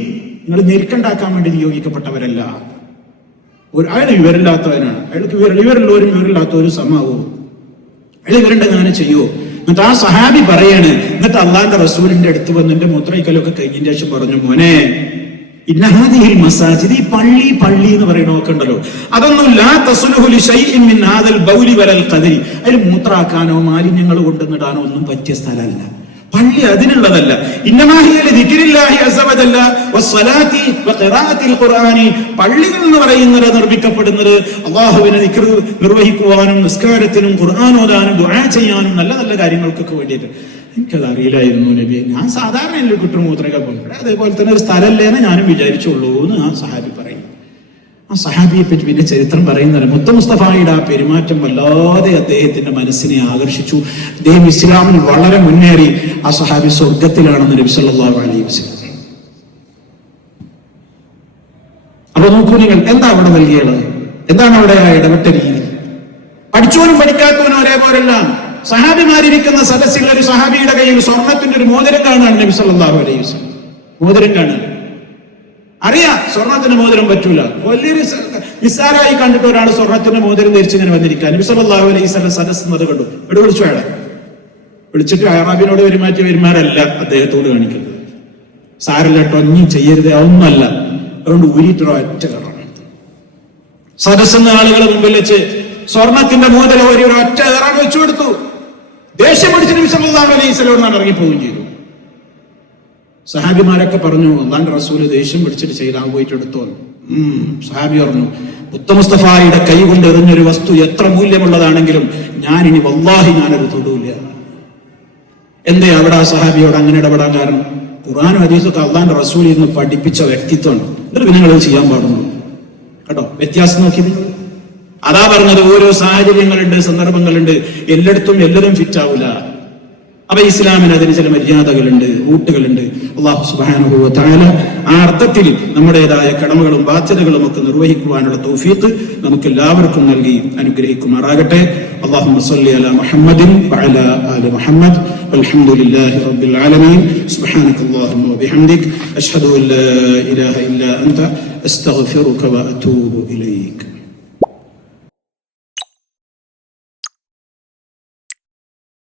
നിങ്ങൾ ഞെരുക്കുണ്ടാക്കാൻ വേണ്ടി നിയോഗിക്കപ്പെട്ടവരല്ല. അയാൾ വിവരമില്ലാത്തവനാണ്, അയാൾക്ക് വിവരമുള്ളവരും വിവരമില്ലാത്തവരും സമാവും. അയാൾ ഇവരുണ്ടെങ്കിൽ അങ്ങനെ ചെയ്യോ? എന്നിട്ട് ആ സഹാബി പറയാണ്, എന്നിട്ട് അള്ളാന്റെ റസൂലിന്റെ അടുത്ത് വന്ന് എന്റെ മൂത്രയിക്കലൊക്കെ കഴിഞ്ഞതിന് ശേഷം പറഞ്ഞു, മോനെ, ഇന്ന ഹാദിഹിൽ മസാജിദ്, ഈ പള്ളി എന്ന് പറയുന്നതൊക്കെ ഉണ്ടല്ലോ, അതൊന്നും ലാ തസ്ലുഹു ലിശൈഇൻ മിൻ ഹാദൽ ബൗലി വലൽ ഖദരി, അതിൽ മൂത്രാക്കാനോ മാലിന്യങ്ങൾ കൊണ്ടുവന്നിടാനോ ഒന്നും പറ്റിയ സ്ഥലമല്ല. പള്ളി അതിനുള്ളതല്ല. ഇന്നമാ ഹിയ ലിദിക്രില്ലാഹി അസ്സ വജല്ല വസ്സലാത്തി വഖിറാഅത്തിൽ ഖുർആനി, പള്ളികൾ എന്ന് പറയുന്നത് നിർമ്മിക്കപ്പെടുന്നത് അല്ലാഹുവിനെ ദിക്ർ നിർവഹിക്കുവാനും നിസ്കാരത്തിനും ഖുർആൻ ഓതാനും ദുആ ചെയ്യാനും നല്ല നല്ല കാര്യങ്ങൾക്കൊക്കെ വേണ്ടിയിട്ട്. എനിക്കത് അറിയില്ലായിരുന്നു നബിയെ, ഞാൻ സാധാരണ എൻ്റെ കുട്ടുമൂത്രയൊക്കെ പോകും, അതേപോലെ തന്നെ ഒരു സ്ഥലമല്ലേന്ന് ഞാനും വിചാരിച്ചുള്ളൂ എന്ന് ആ സഹാബി പറയും. ആ സഹാബിയെ പറ്റി പിന്നെ ചരിത്രം പറയുന്നത്, മുത്ത മുസ്തഫായുടെ ആ പെരുമാറ്റം വല്ലാതെ അദ്ദേഹത്തിന്റെ മനസ്സിനെ ആകർഷിച്ചു. അദ്ദേഹം ഇസ്ലാമിൽ വളരെ മുന്നേറി. ആ സഹാബി സ്വർഗത്തിലാണെന്ന് നബി സല്ലല്ലാഹു അലൈഹി വസല്ലം. അപ്പൊ നോക്കൂ നിങ്ങൾ, എന്താ അവിടെ നൽകിയത്? എന്താണ് അവിടെ ആ ഇടപെട്ട രീതി? പഠിച്ചവനും പഠിക്കാത്തവനും ഒരേപോലെല്ല. സഹാബിമാരിരിക്കുന്ന സദസ്സിൽ ഒരു സഹാബിയുടെ കയ്യിൽ സ്വർണത്തിന്റെ ഒരു മോതിരം കാണാൻ നബി സല്ലല്ലാഹു അലൈഹി വസല്ലം. മോതിരം കാണാൻ അറിയാം, സ്വർണത്തിന്റെ മോതിരം പറ്റൂല. വലിയൊരു നിസ്സാരമായി കണ്ടിട്ട് ഒരാൾ സ്വർണത്തിന്റെ മോതിരം ധരിച്ച് ഇങ്ങനെ വന്നിരിക്കാൻ നബി സല്ലല്ലാഹു അലൈഹി വസല്ലം സദസ്സ് അത് കണ്ടു. ഇവിടെ വിളിച്ചു, അയാളെ വിളിച്ചിട്ട് അറാബിനോട് പെരുമാറ്റം അദ്ദേഹത്തോട് കാണിക്കുന്നത്. സാരല്ല കേട്ടോ, ഒന്നും ചെയ്യരുത്, അതൊന്നുമല്ല. അതുകൊണ്ട് ഊരിയിട്ടോ ഒറ്റ കടണം. സദസ്സെന്ന ആളുകളെ മുമ്പിൽ വെച്ച് സ്വർണത്തിന്റെ മോതിരം ഒരു ഒറ്റ കയറാൻ വെച്ചു കൊടുത്തു. ദേഷ്യം പിടിച്ച് നബി സല്ലല്ലാഹു അലൈഹി വസല്ലം ഇറങ്ങിപ്പോവുകയും ചെയ്തു. സഹാബിമാരൊക്കെ പറഞ്ഞു, അല്ലാഹുവിന്റെ റസൂല് ദേഷ്യം പിടിച്ചിട്ട് ചെയ്താൽ പോയിട്ട് എടുത്തോ. സഹാബി പറഞ്ഞു, മുത്ത മുസ്തഫായുടെ കൈ കൊണ്ട് എറിഞ്ഞൊരു വസ്തു എത്ര മൂല്യമുള്ളതാണെങ്കിലും ഞാനിനി വല്ലാഹി ഞാനത് തൊടൂല. എന്തേ അവിടെ ആ സഹാബിയോട് അങ്ങനെ ഇടപെടാൻ കാരണം? ഖുർആനും ഹദീസൊക്കെ അല്ലാഹുവിന്റെ റസൂൽ ഇന്ന് പഠിപ്പിച്ച വ്യക്തിത്വമാണ്. എന്നിട്ട് നിങ്ങൾ ചെയ്യാൻ പാടുന്നു കേട്ടോ. വ്യത്യാസം നോക്കി നിങ്ങൾ. അതാ പറഞ്ഞത്, ഓരോ സാഹചര്യങ്ങളുണ്ട്, സന്ദർഭങ്ങളുണ്ട്, എല്ലായിടത്തും എല്ലാവരും ഫിറ്റ് ആവൂല. അപ്പൊ ഇസ്ലാമിന് അതിന് ചില മര്യാദകളുണ്ട്, റൂട്ടുകളുണ്ട്. അല്ലാഹു സുബ്ഹാനഹു വ തആല ആ അർത്ഥത്തിൽ നമ്മുടേതായ കടമകളും ബാധ്യതകളും ഒക്കെ നിർവഹിക്കുവാനുള്ള തൗഫീഖ് നമുക്ക് എല്ലാവർക്കും നൽകി അനുഗ്രഹിക്കുമാറാകട്ടെ. അല്ലാഹുമ്മ സ്വല്ലി അലാ മുഹമ്മദിൻ വഅലാ ആലി മുഹമ്മദ് വൽഹംദുലില്ലാഹി റബ്ബിൽ ആലമീൻ. സുബ്ഹാനകല്ലാഹുമ്മ വബിഹംദിക അഷ്ഹദു അൻ ലാ ഇലാഹ ഇല്ലാ അൻത അസ്തഗ്ഫിറുക വഅതൂബു ഇലൈക.